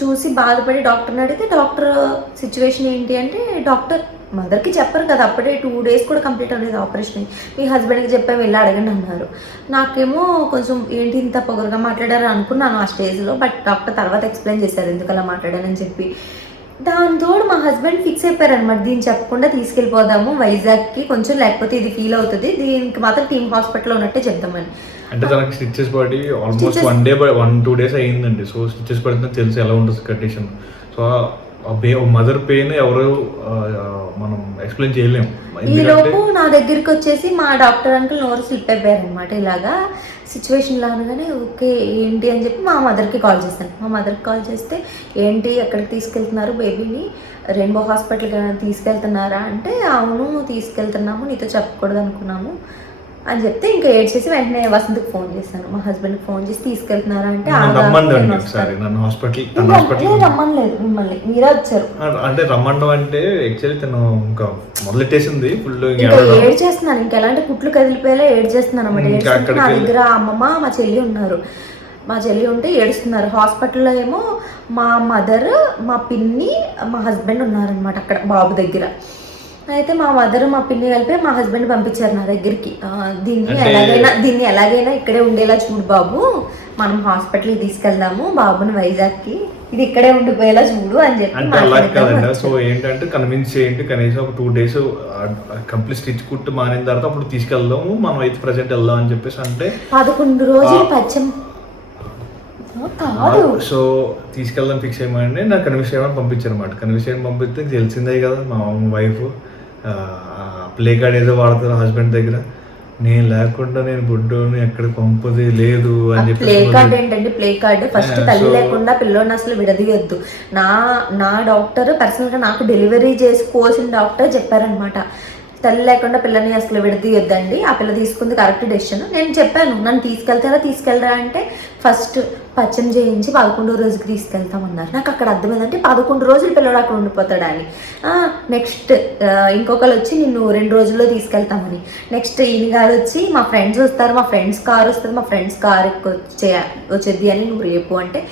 చూసి బాధపడి డాక్టర్ని అడిగితే డాక్టర్ సిచ్యువేషన్ ఏంటి అంటే, డాక్టర్ మదర్కి చెప్పరు కదా, అప్పుడే 2 days కూడా కంప్లీట్ అవ్వలేదు ఆపరేషన్, మీ హస్బెండ్కి చెప్పాము వెళ్ళి అడగండి అన్నారు. నాకేమో కొంచెం ఏంటి ఇంత పొగరుగా మాట్లాడారు అనుకున్నాను ఆ స్టేజ్లో, బట్ డాక్టర్ తర్వాత ఎక్స్ప్లెయిన్ చేశారు ఎందుకు అలా మాట్లాడానని చెప్పి. దాంతో మా హస్బెండ్ ఫిక్స్ అయిపోయారనమాట, దీన్ని చెప్పకుండా తీసుకెళ్ళిపోదాము వైజాగ్కి కొంచెం, లేకపోతే ఇది ఫీల్ అవుతుంది, దీనికి మాత్రం టీమ్ హాస్పిటల్లో ఉన్నట్టే చెప్దామని. అంటే తనకి స్టిచెస్ పడి ఆల్మోస్ట్ 1-2 days అయ్యిందండి. సో స్టిచెస్ పడితే తెలిసి ఎలా ఉంటుంది కండిషన్. సో మదర్ పెయిన్ ఎవరు మనం ఎక్స్ప్లెయిన్ చేయలేము. ఈలోపు నా దగ్గరికి వచ్చేసి మా డాక్టర్ అంకుల్ నోరు స్లిప్ అయిపోయారనమాట, ఇలాగా సిచ్యువేషన్ లాగానే. ఓకే ఏంటి అని చెప్పి మా మదర్కి కాల్ చేశాను. మా మదర్కి కాల్ చేస్తే ఏంటి ఎక్కడికి తీసుకెళ్తున్నారు బేబీని, రెయిన్బో హాస్పిటల్కి తీసుకెళ్తున్నారా అంటే, అవును తీసుకెళ్తున్నాము, నీతో చెప్పకూడదు అనుకున్నాము అని చెప్తే ఇంకా ఏడ్చేసి వెంటనే వసంతకి ఫోన్ చేశాను, మా హస్బెండ్కి ఫోన్ చేసి తీసుకెళ్తున్నారా అంటే, రమ్మనలేదు మిమ్మల్ని, మీరే వచ్చారు. అంటే రమ్మండం అంటే యాక్చువల్లీ తను ఇంకా మొదలెట్టేసింది ఫుల్ ఏడ్ చేస్తున్నాను, ఇంకా ఎలాంటి కుట్లు కదిలిపోయేలా ఏడ్ చేస్తున్నాను అన్నమాట. నా దగ్గర అమ్మమ్మ మా చెల్లి ఉన్నారు, మా చెల్లి ఉంటే ఏడుస్తున్నారు. హాస్పిటల్లో ఏమో మా మదర్, మా పిన్ని, మా హస్బెండ్ ఉన్నారనమాట అక్కడ బాబు దగ్గర. అయితే మా మదర్ మా పిన్ని కలిపి మా హస్బెండ్ పంపించారు నా దగ్గరికి, దీన్ని ఎలాగైనా ఇక్కడే ఉండేలా చూడు బాబు, మనం హాస్పిటల్కి తీసుకెళ్దాము బాబుని వైజాగ్కి, ఇది ఇక్కడే ఉండిపోయేలా చూడు అని చెప్పి. సో ఏంటంటే కన్విన్స్ చేయండి, కనీసం ఒక 2 days కంప్లీట్ స్టిచ్ కుట్టు మారిన తర్వాత అప్పుడు తీసుకెళ్దాము, మనం అయితే ప్రెసెంట్ వెళ్దాం అని చెప్పేసి అంటే 11 రోజులు పచ్చం కాదు. సో తీసుకెళ్దాం ఫిక్స్ అయ్యమండి. నాకు కన్విన్స్ చేయమని పంపించారు అనమాట. కన్విన్స్ చేయమని పంపిస్తే తెలిసిందే కదా, మా వైఫ్ ప్లే కార్డ్ ఏదో వాడతారు హస్బెండ్ దగ్గర, నేను లేకుండా నేను బుడ్డోని ఎక్కడికి పంపది లేదు అని చెప్పి. ప్లే కార్డ్ ఏంటండి, ప్లే కార్డ్ ఫస్ట్ తల్లి లేకుండా పిల్లోని అసలు విడదీయొద్దు. నా డాక్టర్ పర్సనల్గా నాకు డెలివరీ చేసుకోవాల్సిన డాక్టర్ చెప్పారనమాట, తల్లి లేకుండా పిల్లని అసలు విడదీయొద్దండి, ఆ పిల్ల తీసుకుంది కరెక్ట్ డెసిషన్. నేను చెప్పాను నన్ను తీసుకెళ్తారా అంటే, ఫస్ట్ పచ్చం చేయించి 11వ రోజుకి తీసుకెళ్తామన్నారు. నాకు అక్కడ అర్థమైందంటే 11 రోజులు పిల్లడు అక్కడ ఉండిపోతాడని. నెక్స్ట్ ఇంకొకరు వచ్చి నిన్ను 2 రోజుల్లో తీసుకెళ్తామని. నెక్స్ట్ ఈయన గారు వచ్చి మా ఫ్రెండ్స్ వస్తారు, మా ఫ్రెండ్స్ కార్ వస్తుంది, మా ఫ్రెండ్స్ కార్ వచ్చేది అని నువ్వు రేపు అంటే,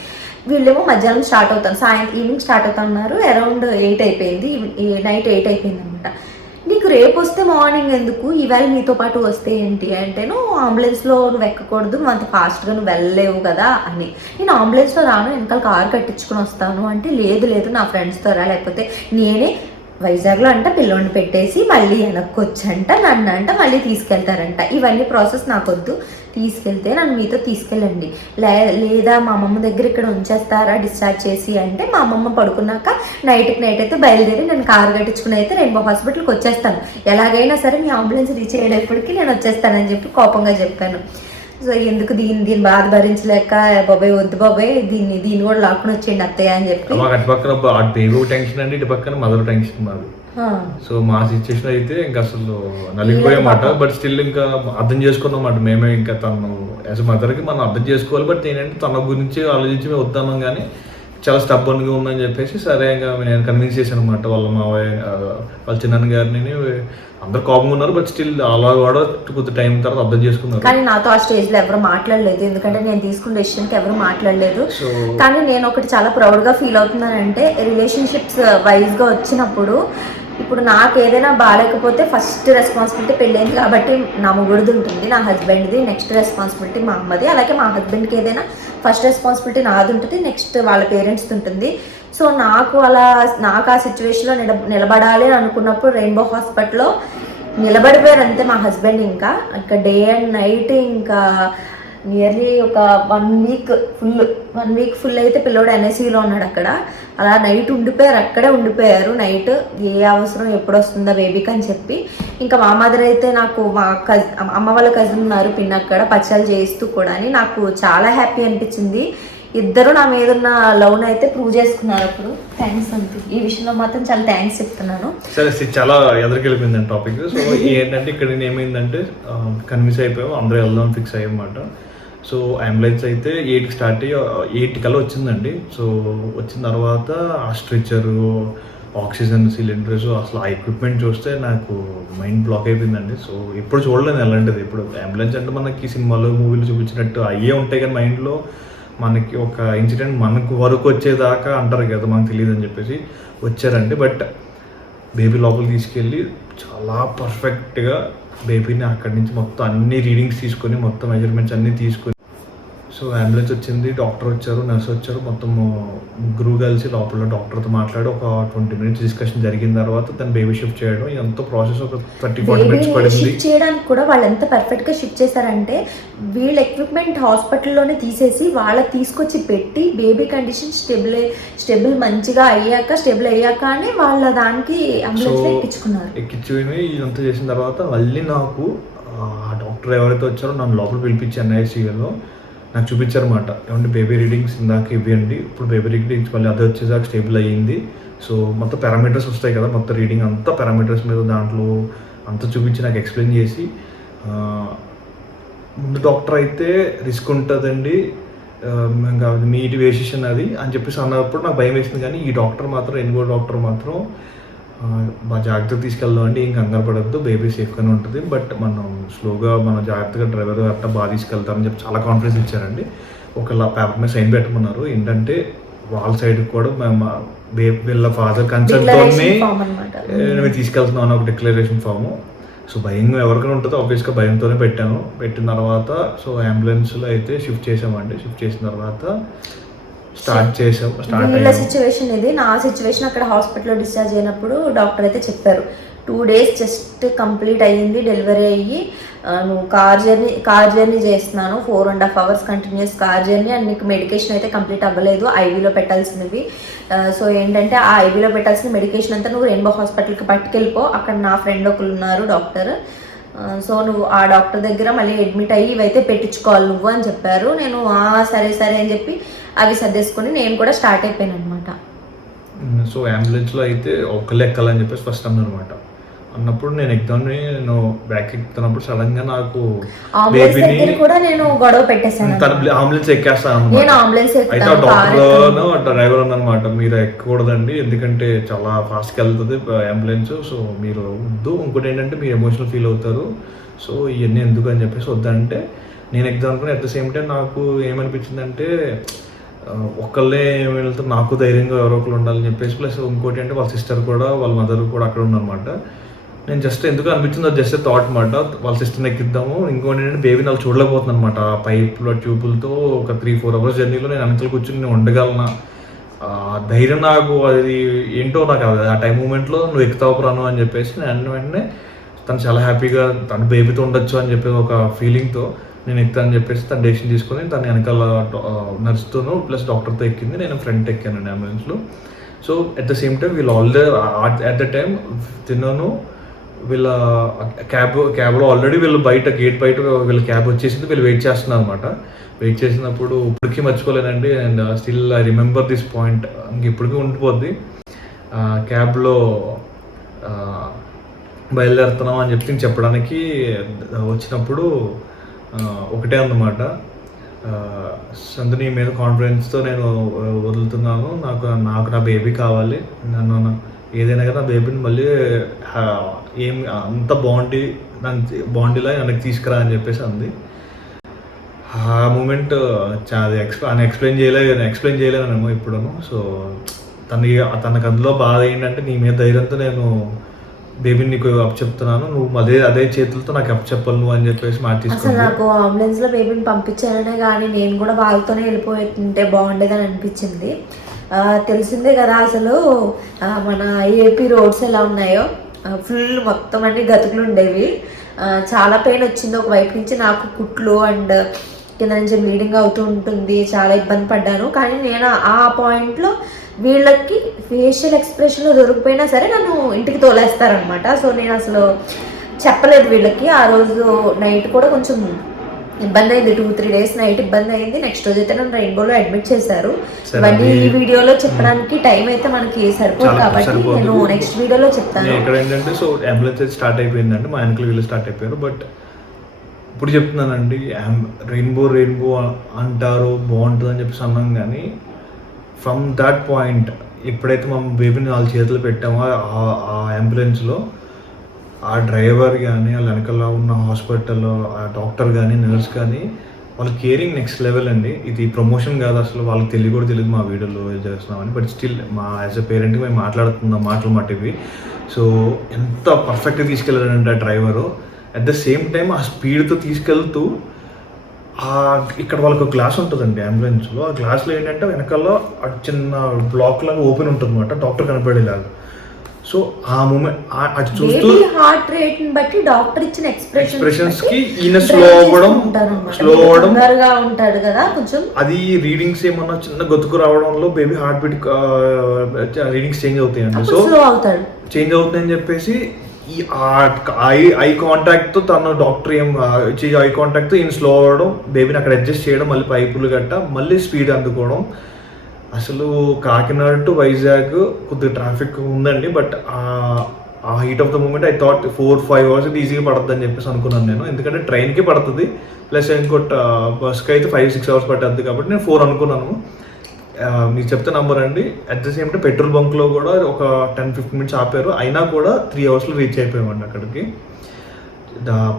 వీళ్ళేమో మధ్యాహ్నం స్టార్ట్ అవుతాను, ఈవినింగ్ స్టార్ట్ అవుతా ఉన్నారు. అరౌండ్ 8 అయిపోయింది, నైట్ 8 అయిపోయింది అనమాట. నీకు రేపు వస్తే మార్నింగ్ ఎందుకు, ఈవేళ నీతో పాటు వస్తే ఏంటి అంటే, నువ్వు అంబులెన్స్లో నువ్వు ఎక్కకూడదు, నువ్వు అంత ఫాస్ట్గా నువ్వు వెళ్ళలేవు కదా అని. నేను అంబులెన్స్లో రాను, వెనకాల కారు కట్టించుకుని వస్తాను అంటే, లేదు నా ఫ్రెండ్స్తో రా, లేకపోతే నేనే వైజాగ్లో అంట పిల్లోని పెట్టేసి మళ్ళీ వెనక్కి వచ్చంట, నన్ను అంట మళ్ళీ తీసుకెళ్తారంట. ఇవన్నీ ప్రాసెస్ నాకొద్దు, తీసుకెళ్తే నన్ను మీతో తీసుకెళ్ళండి, లేదా మా అమ్మమ్మ దగ్గర ఇక్కడ ఉంచేస్తారా డిశ్చార్జ్ చేసి అంటే, మా అమ్మమ్మ పడుకున్నాక నైట్కి నైట్ అయితే బయలుదేరి నేను కారు కట్టించుకుని అయితే రెయిన్బో హాస్పిటల్కి వచ్చేస్తాను, ఎలాగైనా సరే మీ అంబులెన్స్ రీచ్ అయ్యేటప్పటికి నేను వచ్చేస్తానని చెప్పి కోపంగా చెప్పాను. సో ఎందుకు దీని బాధ భరించలేక, బాబాయ్ వద్దు బాబాయ్, దీన్ని కూడా లాక్కుని వచ్చేయండి అత్తయ్య అని చెప్పి. అటు పక్కన బేబీ టెన్షన్ అండి, ఇటు పక్కన మదర్ టెన్షన్ మాది. సో మా సిచ్యువేషన్ అయితే ఇంకా అసలు నలిగిపోయామాట. బట్ స్టిల్ ఇంకా అర్థం చేసుకున్నామాట మేమే. ఇంకా తను యాజ్ మదర్కి మనం అర్థం చేసుకోవాలి. బట్ ఏంటంటే తన గురించి ఆలోచించి మేము వద్దాం కానీ చాలా స్టబ్బన్గా ఉందని చెప్పేసి సరే ఇంకా నేను కన్విన్స్ చేశాను అనమాట. వాళ్ళ చిన్న గారిని, అందరు కోపంగా ఉన్నారు. బట్ స్టిల్ అలా కూడా కొద్ది టైం తర్వాత అర్థం చేసుకున్నారు. కానీ నాతో ఆ స్టేజ్లో ఎవరు మాట్లాడలేదు, ఎందుకంటే నేను తీసుకున్న డెసిషన్కి ఎవరు మాట్లాడలేదు. కానీ నేను ఒకటి చాలా ప్రౌడ్గా ఫీల్ అవుతున్నానంటే, రిలేషన్షిప్స్ వైజ్గా వచ్చినప్పుడు ఇప్పుడు నాకు ఏదైనా బాగాలేకపోతే ఫస్ట్ రెస్పాన్సిబిలిటీ పెళ్ళైంది కాబట్టి నా మొగుడిది ఉంటుంది, నా హస్బెండ్ది. నెక్స్ట్ రెస్పాన్సిబిలిటీ మా అమ్మది. అలాగే మా హస్బెండ్కి ఏదైనా ఫస్ట్ రెస్పాన్సిబిలిటీ నాది ఉంటుంది, నెక్స్ట్ వాళ్ళ పేరెంట్స్ది ఉంటుంది. సో నాకు ఆ సిచ్యువేషన్లో నిలబడాలి అని అనుకున్నప్పుడు రెయిన్బో హాస్పిటల్లో నిలబడిపోయారు అంతే మా హస్బెండ్. ఇంకా డే అండ్ నైట్ ఇంకా నియర్లీ ఒక 1 వీక్ ఫుల్ అయితే పిల్లోడు NICUలో ఉన్నాడు అక్కడ. అలా నైట్ అక్కడే ఉండిపోయారు నైట్. ఏ అవసరం ఎప్పుడు వస్తుందా బేబీకి అని చెప్పి. ఇంకా మా మదర్ అయితే నాకు అమ్మ వాళ్ళ కజిన్ ఉన్నారు పిన్, అక్కడ పచ్చళ్ళు చేస్తూ కూడా నాకు చాలా హ్యాపీ అనిపించింది. ఇద్దరు నా మీద ఉన్న లవ్ని అయితే ప్రూవ్ చేసుకున్నారు. అప్పుడు థ్యాంక్స్ అంతే, ఈ విషయంలో మాత్రం చాలా థ్యాంక్స్ చెప్తున్నాను. సరే చాలా ఎదురుకెళ్ళిపోయిందండి టాపిక్. సో ఏంటంటే ఇక్కడ ఏమైందంటే కన్విన్స్ అయిపోయాము, అందరూ వెళ్దాం ఫిక్స్ అయ్యమాట. సో అంబులెన్స్ అయితే 8కి స్టార్ట్ అయ్యి 8 కల్లా వచ్చిందండి. సో వచ్చిన తర్వాత ఆ స్ట్రెచ్చరు, ఆక్సిజన్ సిలిండర్స్, అసలు ఆ ఎక్విప్మెంట్ చూస్తే నాకు మైండ్ బ్లాక్ అయిపోయిందండి. సో ఎప్పుడు చూడలేదు అలాంటిది. ఇప్పుడు అంబులెన్స్ అంటే మనకి సినిమాలో మూవీలు చూపించినట్టు అయ్యే ఉంటాయి, కానీ మైండ్లో మనకి ఒక ఇన్సిడెంట్ మనకు వరకు వచ్చేదాకా అంటారు కదా, మనకు తెలియదు అని చెప్పేసి వచ్చారండి. బట్ బేబీ లోపలికి తీసుకెళ్ళి చాలా పర్ఫెక్ట్గా బేబీని అక్కడి నుంచి మొత్తం అన్ని రీడింగ్స్ తీసుకొని, మొత్తం మెజర్మెంట్స్ అన్నీ తీసుకొని, సో అంబులెన్స్ వచ్చింది, డాక్టర్ వచ్చారు, నర్స్ వచ్చారు, మొత్తం ముగ్గురు కలిసి లోపల డాక్టర్తో మాట్లాడి ఒక 20 మినిట్స్ డిస్కషన్ జరిగిన తర్వాత దాన్ని బేబీ షిఫ్ట్ చేయడం, ఇదంతా ప్రాసెస్ ఒక 30-40 మినిట్స్ పడింది. షిఫ్ట్ చేయడానికి కూడా వాళ్ళు ఎంత పర్ఫెక్ట్గా షిఫ్ట్ చేశారంటే, వీళ్ళ ఎక్విప్మెంట్ హాస్పిటల్లోనే తీసేసి వాళ్ళకి తీసుకొచ్చి పెట్టి బేబీ కండిషన్ స్టెబుల్ మంచిగా స్టెబుల్ అయ్యాకనే వాళ్ళ దానికి అంబులెన్స్ ఎక్కించుకుని ఇదంతా చేసిన తర్వాత మళ్ళీ నాకు ఆ డాక్టర్ ఎవరైతే వచ్చారో నన్ను లోపల పిలిపించి NICUలో నాకు చూపించారన్నమాట. ఏమంటే బేబీ రీడింగ్స్ ఇందాక ఇవ్వండి, ఇప్పుడు బేబీ రీడింగ్స్ మళ్ళీ అదే వచ్చేసాక స్టేబుల్ అయ్యింది. సో మొత్తం పారామీటర్స్ వస్తాయి కదా, మొత్తం రీడింగ్ అంతా పారామీటర్స్ మీద దాంట్లో అంతా చూపించి నాకు ఎక్స్ప్లెయిన్ చేసి, ముందు డాక్టర్ అయితే రిస్క్ ఉంటుందండి, ఇంకా మీటి వేసేషన్ అది అని చెప్పేసి అన్నప్పుడు నాకు భయం వేసింది. కానీ ఈ డాక్టర్ మాత్రం, ఎన్గో డాక్టర్ మాత్రం బాగా జాగ్రత్తగా తీసుకెళ్దాం అండి, ఏం కంగారు పడద్దు, బేబీ సేఫ్గానే ఉంటుంది, బట్ మనం స్లోగా మనం జాగ్రత్తగా డ్రైవర్ అట్లా బాగా తీసుకెళ్తామని చెప్పి చాలా కాన్ఫిడెన్స్ ఇచ్చారండి. ఒక పేపర్ మీద సైన్ పెట్టమన్నారు. ఏంటంటే వాళ్ళ సైడ్ కూడా మేము వీళ్ళ ఫాదర్ కన్సర్న్తోనే మేము తీసుకెళ్తున్నాం అని ఒక డిక్లరేషన్ ఫాము. సో భయం ఎవరికైనా ఉంటుందో ఆబ్వియస్గా భయంతోనే పెట్టిన తర్వాత సో అంబులెన్స్లో అయితే షిఫ్ట్ చేసామండి. షిఫ్ట్ చేసిన తర్వాత స్టార్ట్ వీళ్ళ సిచ్యువేషన్ ఇది. నా సిచ్యువేషన్ అక్కడ హాస్పిటల్లో డిశ్చార్జ్ అయినప్పుడు డాక్టర్ అయితే చెప్పారు, 2 days జస్ట్ కంప్లీట్ అయ్యింది డెలివరీ అయ్యి, నువ్వు కార్ జర్నీ చేస్తున్నాను, 4.5 hours continuous car journey, and నీకు మెడికేషన్ అయితే కంప్లీట్ అవ్వలేదు, ఐవీలో పెట్టాల్సినవి. సో ఏంటంటే ఆ ఐవీలో పెట్టాల్సిన మెడికేషన్ అంతా నువ్వు రెయిన్బో హాస్పిటల్కి పట్టుకెళ్ళిపో, అక్కడ నా ఫ్రెండ్ ఒకరు ఉన్నారు డాక్టర్, సో నువ్వు ఆ డాక్టర్ దగ్గర మళ్ళీ అడ్మిట్ అయ్యి ఇవైతే పెట్టించుకోవాలి నువ్వు అని చెప్పారు. నేను సరే అని చెప్పి అవి సర్దేసుకొని నేను కూడా స్టార్ట్ అయిపోయాను అనమాట. సో అంబులెన్స్లో అయితే ఒకళ్ళు ఎక్కాలని చెప్పేసి ఫస్ట్ అన్నారు అనమాట. అన్నప్పుడు నేను ఎక్కుతాను. నేను బ్యాక్ ఎక్కుతున్నప్పుడు సడన్గా నాకు అంబులెన్స్ దగ్గర కూడా నేను గొడవ పెట్టేశాను. అంబులెన్స్ ఎక్కేస్తాను. నేను అంబులెన్స్ అయితే ఆ డాక్టర్ డ్రైవర్ ఉందన్నమాట, మీరు ఎక్కకూడదండి ఎందుకంటే చాలా ఫాస్ట్గా వెళ్తుంది అంబులెన్స్, సో మీరు వద్దు, ఇంకోటి ఏంటంటే మీరు ఎమోషనల్ ఫీల్ అవుతారు, సో ఇవన్నీ ఎందుకు అని చెప్పేసి వద్దంటే నేను ఎగ్జామ్ అనుకుని అట్ ద సేమ్ టైం నాకు ఏమనిపించిందంటే ఒక్కళ్ళే వెళ్తారు, నాకు ధైర్యంగా ఎవరో ఒకరు ఉండాలని చెప్పేసి, ప్లస్ ఇంకోటి అంటే వాళ్ళ సిస్టర్ కూడా వాళ్ళ మదర్ కూడా అక్కడ ఉందన్నమాట. నేను జస్ట్ ఎందుకు అనిపించింది అది జస్ట్ థాట్ అనమాట, వాళ్ళ సిస్టర్ని ఎక్కిద్దాము. ఇంకోటి ఏంటంటే బేబీని వాళ్ళు చూడలేకపోతుంది అనమాట, పైప్లో ట్యూబులతో ఒక 3-4 hours జర్నీలో నేను వెనకాల కూర్చొని నేను ఉండగలనా, ధైర్యం నాకు అది ఏంటో నాకు ఆ టైం మూమెంట్లో నువ్వు ఎక్కుతావు రాను అని చెప్పేసి నేను వెంటనే తను చాలా హ్యాపీగా తన బేబీతో ఉండొచ్చు అని చెప్పేసి ఒక ఫీలింగ్తో నేను ఎక్కుతాను అని చెప్పేసి తను డెసిషన్ తీసుకొని తను వెనకాల నర్స్తోనూ ప్లస్ డాక్టర్తో ఎక్కింది, నేను ఫ్రంట్ ఎక్కాను అంబులెన్స్లో. So at the same time వీళ్ళు ఆల్రెడీ అట్ ద టైం తిన్నాను, వీళ్ళ క్యాబ్లో ఆల్రెడీ వీళ్ళు బయట గేట్ బయట వీళ్ళ క్యాబ్ వచ్చేసింది, వీళ్ళు వెయిట్ చేస్తున్నారు అనమాట. వెయిట్ చేసినప్పుడు ఇప్పటికీ మర్చిపోలేనండి, and still I remember this point, ఇంక ఇప్పటికీ ఉండిపోద్ది. క్యాబ్లో బయలుదేరుతున్నాం అని చెప్పి చెప్పడానికి వచ్చినప్పుడు ఒకటే అన్నమాట, సంతని మీద కాన్ఫిడెన్స్తో నేను వదులుతున్నాను, నాకు నా బేబీ కావాలి, నన్ను ఏదైనా కదా బేబీని మళ్ళీ ఏం అంత బాండీలా వెనక్కి తీసుకురా అని చెప్పేసి అంది. ఆ మూమెంట్ అది ఎక్స్ప్లెయిన్ చేయలేనేమో ఇప్పుడును. సో తనకు అందులో బాధ ఏంటంటే నీ మీద ధైర్యంతో నేను బేబీని నీకు అప్పచెప్తున్నాను, నువ్వు అదే చేతులతో నాకు అప్పచెప్పాలి నువ్వు అని చెప్పేసి మాట తీసుకుని. అసలు నాకు అంబులెన్స్లో బేబీని పంపించాలనే కానీ నేను కూడా వాళ్ళతోనే వెళ్ళిపోతుంటే బాగుండేదని అనిపించింది. తెలిసిందే కదా అసలు మన ఏపీ రోడ్స్ ఎలా ఉన్నాయో, ఫుల్ మొత్తం అన్ని గతుకులు ఉండేవి, చాలా పెయిన్ వచ్చింది. ఒకవైపు నుంచి నాకు కుట్లు అండ్ కింద నుంచి బ్లీడింగ్ అవుతూ ఉంటుంది, చాలా ఇబ్బంది పడ్డాను. కానీ నేను ఆ పాయింట్లో వీళ్ళకి ఫేషియల్ ఎక్స్ప్రెషన్లో దొరికిపోయినా సరే నన్ను ఇంటికి తోలేస్తారనమాట. సో నేను అసలు చెప్పలేదు వీళ్ళకి. ఆ రోజు నైట్ కూడా కొంచెం ఇబ్బంది అయింది, 2-3 days నైట్ ఇబ్బంది అయింది. నెక్స్ట్ రోజు అయితే నన్ను రెయిన్బోలో అడ్మిట్ చేశారు. ఇవన్నీ ఈ వీడియోలో చెప్పడానికి టైం అయితే మనకి సరిపోదు కాబట్టి నేను నెక్స్ట్ వీడియోలో చెప్తాను. ఇక్కడ ఏంటంటే సో అంబులెన్స్ అయితే స్టార్ట్ అయిపోయిందండి, మా వెనకలు వీళ్ళు స్టార్ట్ అయిపోయారు. బట్ ఇప్పుడు చెప్తున్నానండి, రెయిన్బో అంటారు బాగుంటుంది అని చెప్పేసి అన్నాం, కానీ ఫ్రమ్ దాట్ పాయింట్ ఎప్పుడైతే మా బేబీని 4 చేతులు పెట్టామో ఆ అంబులెన్స్లో ఆ డ్రైవర్ కానీ వాళ్ళ వెనకాల ఉన్న హాస్పిటల్లో ఆ డాక్టర్ కానీ నర్స్ కానీ వాళ్ళ కేరింగ్ నెక్స్ట్ లెవెల్ అండి. ఇది ప్రమోషన్ కాదు, అసలు వాళ్ళకి తెలియదు మా వీడియోలో చేస్తున్నామని, బట్ స్టిల్ మా యాజ్ అ పేరెంట్కి మేము మాట్లాడుతున్నాం మాటలు మాటివి. సో ఎంత పర్ఫెక్ట్గా తీసుకెళ్ళాడంటే ఆ driver, at the same time ఆ స్పీడ్తో తీసుకెళ్తూ ఇక్కడ వాళ్ళకి గ్లాస్ ఉంటుందండి అంబులెన్స్లో, ఆ గ్లాస్లో ఏంటంటే వెనకాల చిన్న బ్లాక్ లాగా ఓపెన్ ఉంటుంది అనమాట, డాక్టర్ కనపడేలాగా. సో ఆ మూమెంట్ అది చూస్తూ హార్ట్ రేట్ ని బట్టి డాక్టర్ ఇచ్చిన ఎక్స్ప్రెషన్స్ కి ఈయన స్లో అవ్వడం ఉంటాడు కదా కొంచెం, అది రీడింగ్స్ ఏమన్నా చిన్న గొతుకు రావడంలో baby heart beat readings change అవుతాయండి. సో చేంజ్ అవుతాయని చెప్పేసి ఈ ఐ కాంటాక్ట్తో తను డాక్టర్ ఐ కాంటాక్ట్తో ఈయన స్లో అవ్వడం, బేబీని అక్కడ అడ్జస్ట్ చేయడం, మళ్ళీ పైపులు గట్ట మళ్ళీ స్పీడ్ అందుకోవడం. అసలు కాకినాడ టు వైజాగ్ కొద్దిగా ట్రాఫిక్ ఉందండి, బట్ ఆ heat of the moment I thought 4-5 hours ఈజీగా పడుతుంది అని చెప్పేసి అనుకున్నాను నేను, ఎందుకంటే ట్రైన్కి పడుతుంది ప్లస్ ఇంకోటి బస్కి అయితే 5-6 hours పడుతుంది కాబట్టి నేను 4 అనుకున్నాను. మీకు చెప్తే నంబర్ అండి, at the same time petrol బంక్లో కూడా ఒక 10-15 minutes ఆపారు, అయినా కూడా 3 hours రీచ్ అయిపోయామండి అక్కడికి.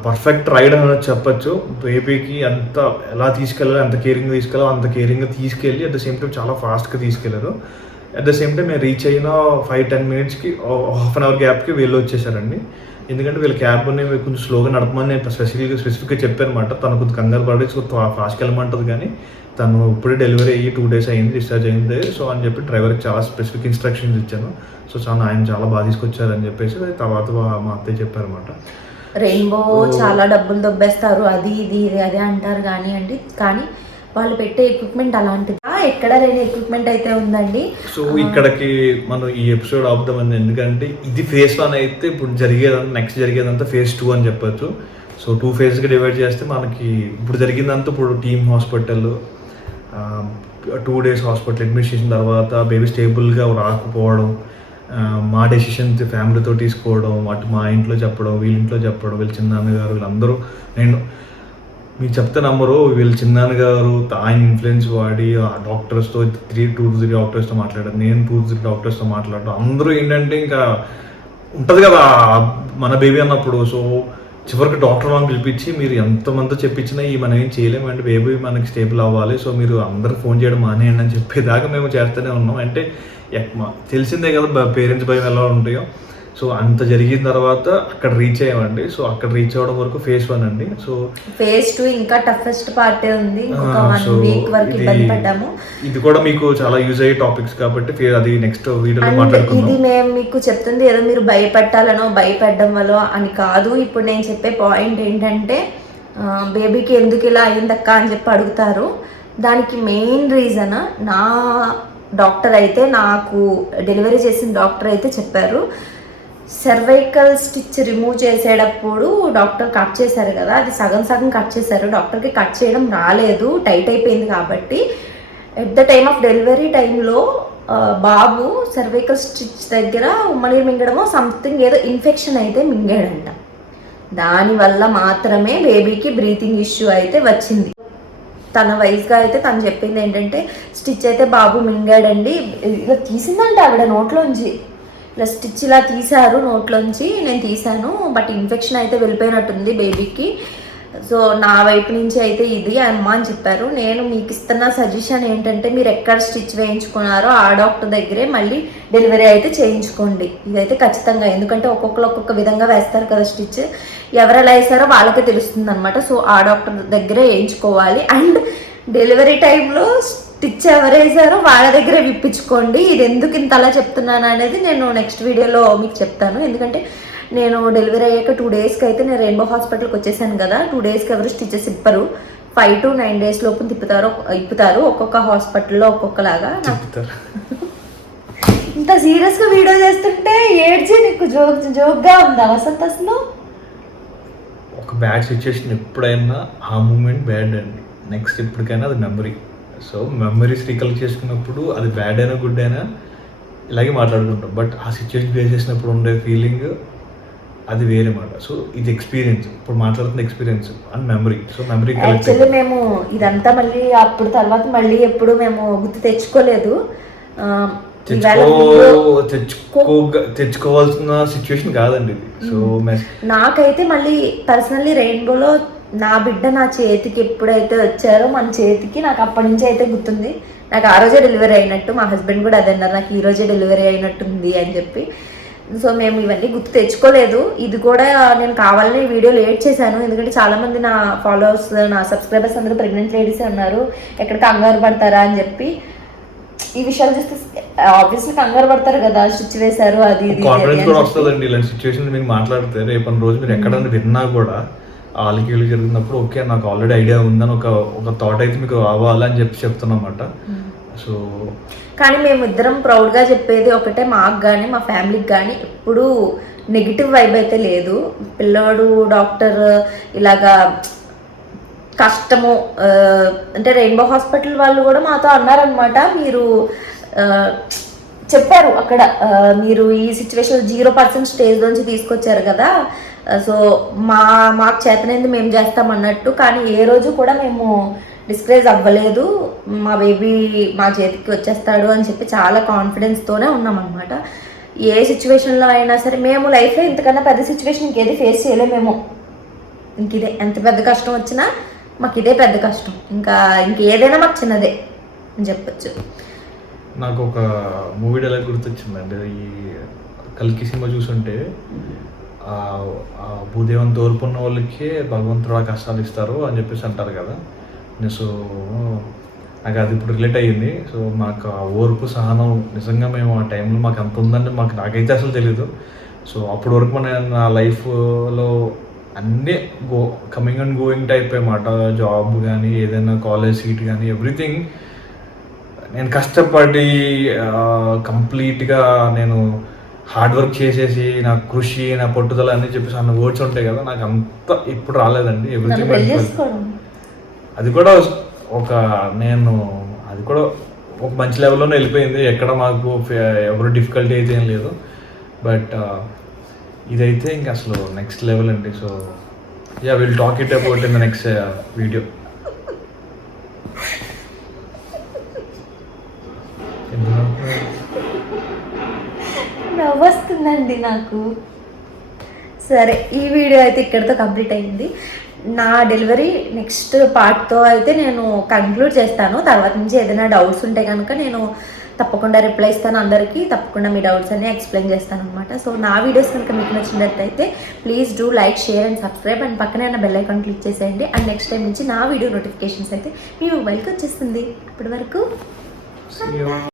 పర్ఫెక్ట్ రైడ్ అని చెప్పచ్చు. బేబీకి అంత ఎలా తీసుకెళ్ళాలి, ఎంత కేరింగ్ తీసుకెళ్ళాలి అంత కేరింగ్గా తీసుకెళ్ళి అట్ ద సేమ్ టైం చాలా ఫాస్ట్గా తీసుకెళ్లారు. అట్ ద సేమ్ టైం మేము రీచ్ అయిన 5-10 minutesకి 1/2 hour గ్యాప్కి వీళ్ళు వచ్చేసారండి. ఎందుకంటే వీళ్ళ క్యాబ్ని కొంచెం స్లోగా నడపమని నేను స్పెసిఫిక్గా చెప్పాను అనమాట. తను కొంచెం కంగారు పడి ఫాస్ట్కి వెళ్ళమంటుంది, కానీ తను ఇప్పుడే డెలివరీ అయ్యి 2 days అయింది, డిశ్చార్జ్ అయింది. సో అని చెప్పి డ్రైవర్కి చాలా స్పెసిఫిక్ ఇన్స్ట్రక్షన్స్ ఇచ్చాను. సో ఆయన చాలా బాగా తీసుకొచ్చారని చెప్పేసి తర్వాత మా అత్తయ్య చెప్పారన్నమాట. రెయిన్బో చాలా డబ్బులు దొబ్బేస్తారు, అది ఇది అదే అంటారు కానీ వాళ్ళు పెట్టే ఎక్విప్మెంట్ అలాంటిది. ఎక్కడ లేని ఎక్విప్మెంట్ అయితే ఉందండి. సో ఇక్కడికి మనం ఈ ఎపిసోడ్ ఆపుదామండి, ఎందుకంటే ఇది phase 1 అయితే ఇప్పుడు నెక్స్ట్ జరిగేదంతా phase 2 అని చెప్పొచ్చు. సో 2 phases డివైడ్ చేస్తే మనకి ఇప్పుడు జరిగిందంతా ఇప్పుడు team hospital 2 days hospital admit చేసిన తర్వాత బేబీ స్టేబుల్గా రాకపోవడం, మా డెసిషన్స్ ఫ్యామిలీతో తీసుకోవడం, అటు మా ఇంట్లో చెప్పడం, వీళ్ళ ఇంట్లో చెప్పడం, వీళ్ళ చిన్నాన్నగారు వీళ్ళందరూ, నేను మీకు చెప్తే నమ్మరు, వీళ్ళ చిన్నాన్నగారు ఆయన ఇన్ఫ్లుయెన్స్ వాడి ఆ డాక్టర్స్తో 2-3 డాక్టర్స్తో మాట్లాడారు, నేను 2-3 డాక్టర్స్తో మాట్లాడడం. అందరూ ఏంటంటే ఇంకా ఉంటుంది కదా మన బేబీ అన్నప్పుడు. సో చివరికి డాక్టర్ వాళ్ళని పిలిపించి మీరు ఎంతమంది చెప్పించినా మనం ఏం చేయలేమంటే, బేబీ మనకి స్టేబుల్ అవ్వాలి, సో మీరు అందరూ ఫోన్ చేయడం మానేయండి అని చెప్పేదాకా మేము చేస్తూనే ఉన్నాం. అంటే తెలిసిందే కదా పేరెంట్స్ భయం ఎలా ఉంటాయో. సో అంత జరిగిన తర్వాత అక్కడ రీచ్ అయ్యామండి. సో అక్కడ రీచ్ అవ్వడం వరకు ఫేజ్ 1 అండి. సో ఫేజ్ 2 ఇంకా టఫెస్ట్ పార్టే ఉంది. ఇంకొక 1 వీక్ వరకు ఇబ్బంది పడ్డాము. ఇది కూడా మీకు చాలా యూజ్ అయ్యే టాపిక్స్ కాబట్టి అది నెక్స్ట్ వీడియోలో మాట్లాడుకుందాం. ఇది మేము మీకు చెప్తుంది ఏదో మీరు భయపెట్టాలనో భయపెట్టడం వల్ల అని కాదు. ఇప్పుడు నేను చెప్పే పాయింట్ ఏంటంటే, బేబీకి ఎందుకు ఇలా అయిందక్క అని చెప్పి అడుగుతారు. దానికి మెయిన్ రీజన్ నా డాక్టర్ అయితే, నాకు డెలివరీ చేసిన డాక్టర్ అయితే చెప్పారు, సర్వైకల్ స్టిచ్ రిమూవ్ చేసేటప్పుడు డాక్టర్ కట్ చేశారు కదా, అది సగం కట్ చేశారు. డాక్టర్కి కట్ చేయడం రాలేదు, టైట్ అయిపోయింది కాబట్టి at the time of delivery టైంలో బాబు సర్వైకల్ స్టిచ్ దగ్గర ఉమ్మనీరు మింగడమో సంథింగ్ ఏదో ఇన్ఫెక్షన్ అయితే మింగాడంట. దానివల్ల మాత్రమే బేబీకి బ్రీతింగ్ ఇష్యూ అయితే వచ్చింది. తన వయసుగా అయితే తను చెప్పింది ఏంటంటే, స్టిచ్ అయితే బాబు మింగాడండి, ఇలా తీసిందంట ఆవిడ నోట్లోంచి, ఇలా స్టిచ్ ఇలా తీశారు నోట్లోంచి, నేను తీశాను, బట్ ఇన్ఫెక్షన్ అయితే వెళ్ళిపోయినట్టుంది బేబీకి. సో నా వైపు నుంచి అయితే ఇది అమ్మ అని చెప్పారు. నేను మీకు ఇస్తున్న సజెషన్ ఏంటంటే, మీరు ఎక్కడ స్టిచ్ వేయించుకున్నారో ఆ డాక్టర్ దగ్గరే మళ్ళీ డెలివరీ అయితే చేయించుకోండి. ఇదైతే ఖచ్చితంగా, ఎందుకంటే ఒక్కొక్కరు ఒక్కొక్క విధంగా వేస్తారు కదా స్టిచ్, ఎవరు ఎలా వేస్తారో వాళ్ళకే తెలుస్తుంది అనమాట. సో ఆ డాక్టర్ దగ్గరే వేయించుకోవాలి. అండ్ డెలివరీ టైంలో స్టిచ్ ఎవరు వేసారో వాళ్ళ దగ్గర విప్పించుకోండి. ఇది ఎందుకు ఇంత అలా చెప్తున్నాను అనేది నేను నెక్స్ట్ వీడియోలో మీకు చెప్తాను. ఎందుకంటే నేను డెలివరీ అయ్యాక 2 డేస్కి అయితే నేను రెయిన్బో హాస్పిటల్కి వచ్చేసాను కదా. 2 డేస్కి ఎవరు స్టిచెస్ ఇప్పరు, 5 to 9 days లోపు ఇప్పుతారు. ఒక్కొక్క హాస్పిటల్లో ఒక్కొక్కలాగా. ఇంత సీరియస్గా వీడియో చేస్తుంటే ఏడ్చి నీకు జోక్గా ఉందా వసంత? అసలు ఒక బ్యాడ్ సిచ్యువేషన్ ఎప్పుడైనా ఆ మూమెంట్ బ్యాడ్ అండి, నెక్స్ట్ ఎప్పటికైనా అది మెమరీ. సో మెమరీస్ రీకలెక్ట్ చేసుకున్నప్పుడు అది బ్యాడ్ అయినా గుడ్ అయినా ఇలాగే మాట్లాడుకుంటాం. బట్ ఆ సిచ్యువేషన్ ఫేస్ చేసినప్పుడు ఉండే ఫీలింగ్ అది వేరే మాట. సో ఇది ఎక్స్పీరియన్స్, ఇప్పుడు మాట్లాడుతున్న experience and memory. So memory actually మేము ఇదంతా మళ్ళీ అప్పుడు తర్వాత మళ్ళీ ఎప్పుడు మేము గుర్తు తెచ్చుకోలేదు. తెచ్చుకోవాల్సిన సిచ్యువేషన్ కాదండి ఇది. సో నాకైతే మళ్ళీ పర్సనల్లీ రెయిన్బోలో నా బిడ్డ నా చేతికి ఎప్పుడైతే వచ్చారో మన చేతికి, నాకు అప్పటి నుంచి అయితే గుర్తుంది. నాకు ఆ రోజే డెలివరీ అయినట్టు, మా హస్బెండ్ కూడా అదే అన్నారు, నాకు ఈ రోజే డెలివరీ అయినట్టుంది అని చెప్పి. సో మేము ఇవన్నీ గుర్తు తెచ్చుకోలేదు. ఇది కూడా నేను కావాలని వీడియో లేట్ చేశాను, ఎందుకంటే చాలామంది నా ఫాలోవర్స్, నా సబ్స్క్రైబర్స్ అందరూ ప్రెగ్నెంట్ లేడీస్ ఉన్నారు, ఎక్కడ కంగారు పడతారా అని చెప్పి. ఈ విషయాలు చూస్తే ఆబ్వియస్లీ కంగారు పడతారు కదా, స్టిచ్ వేశారు అది కాన్ఫిడెన్స్ కూడా వస్తుందండి. ఇలాంటి సిచ్యువేషన్ మీరు మాట్లాడితే రేపటి రోజు మీరు ఎక్కడైనా విన్నా కూడా వాళ్ళకి వీళ్ళు జరుగుతున్నప్పుడు ఓకే నాకు ఆల్రెడీ ఐడియా ఉందని ఒక థాట్ అయితే మీకు రావాలని చెప్తున్నమాట. సో కానీ మేము ఇద్దరం ప్రౌడ్గా చెప్పేది ఒకటే, మాకు కానీ మా ఫ్యామిలీకి కానీ ఎప్పుడూ నెగిటివ్ వైబ్ అయితే లేదు. పిల్లోడు డాక్టర్ ఇలాగా కష్టము అంటే రెయిన్బో హాస్పిటల్ వాళ్ళు కూడా మాతో అన్నారనమాట, మీరు చెప్పారు అక్కడ, మీరు ఈ సిచ్యువేషన్ 0% స్టేజ్ నుంచి తీసుకొచ్చారు కదా, సో మాకు చేతనైంది మేము చేస్తామన్నట్టు. కానీ ఏ రోజు కూడా మేము డిస్కరేజ్ అవ్వలేదు, మా బేబీ మా చేతికి వచ్చేస్తాడు అని చెప్పి చాలా కాన్ఫిడెన్స్తోనే ఉన్నామన్నమాట. ఏ సిచ్యువేషన్లో అయినా సరే మేము లైఫ్లో ఇంతకన్నా పెద్ద సిచ్యువేషన్ ఇంకేది ఫేస్ చేయలేమేమో. ఇంకిదే ఎంత పెద్ద కష్టం వచ్చినా మాకు ఇదే పెద్ద కష్టం, ఇంకేదైనా మాకు చిన్నదే అని చెప్పచ్చు. నాకు ఒక మూవీ డైలాగ్ గుర్తొచ్చిందండి. ఈ కల్కి సినిమా చూసుంటే భూదేవం తోల్పున్న వాళ్ళకి భగవంతుడు కష్టాలు ఇస్తారు అని చెప్పేసి అంటారు కదా. సో నాకు అది ఇప్పుడు రిలేట్ అయ్యింది. సో మాకు ఆ ఓర్పు సహనం నిజంగా మేము ఆ టైంలో మాకు అంత ఉందంటే నాకైతే అసలు తెలీదు. సో అప్పటి వరకు నా లైఫ్లో అన్నీ కమింగ్ అండ్ గోయింగ్ టైప్ అన్నమాట. జాబ్ కానీ ఏదైనా కాలేజ్ సీట్ కానీ ఎవ్రీథింగ్ నేను కష్టపడి కంప్లీట్గా నేను హార్డ్ వర్క్ చేసేసి నా కృషి నా పట్టుదల అని చెప్పేసి అన్న వర్డ్స్ ఉంటాయి కదా, నాకు అంత ఇప్పుడు రాలేదండి. ఎవ్రీథింగ్ అది కూడా అది కూడా ఒక మంచి లెవెల్లోనే వెళ్ళిపోయింది. ఎక్కడ మాకు ఎవరు డిఫికల్టీ అయితే ఏం లేదు. బట్ ఇదైతే ఇంకా అసలు నెక్స్ట్ లెవెల్ అండి. So will talk it about in the next video. నవ్వొస్తుందండి నాకు. సరే, ఈ వీడియో అయితే ఇక్కడితో కంప్లీట్ అయింది. నా డెలివరీ నెక్స్ట్ పార్ట్తో అయితే నేను కంక్లూడ్ చేస్తాను. తర్వాత నుంచి ఏదైనా డౌట్స్ ఉంటే కనుక నేను తప్పకుండా రిప్లై ఇస్తాను అందరికీ. తప్పకుండా మీ డౌట్స్ అన్నీ ఎక్స్ప్లెయిన్ చేస్తాను అనమాట. సో నా వీడియోస్ కనుక మీకు నచ్చినట్లయితే please do like, share and subscribe. And పక్కనే ఉన్న బెల్ ఐకాన్ క్లిక్ చేసేయండి. అండ్ నెక్స్ట్ టైం నుంచి నా వీడియో నోటిఫికేషన్స్ అయితే మీ మొబైల్కి వచ్చేస్తుంది. అప్పటి వరకు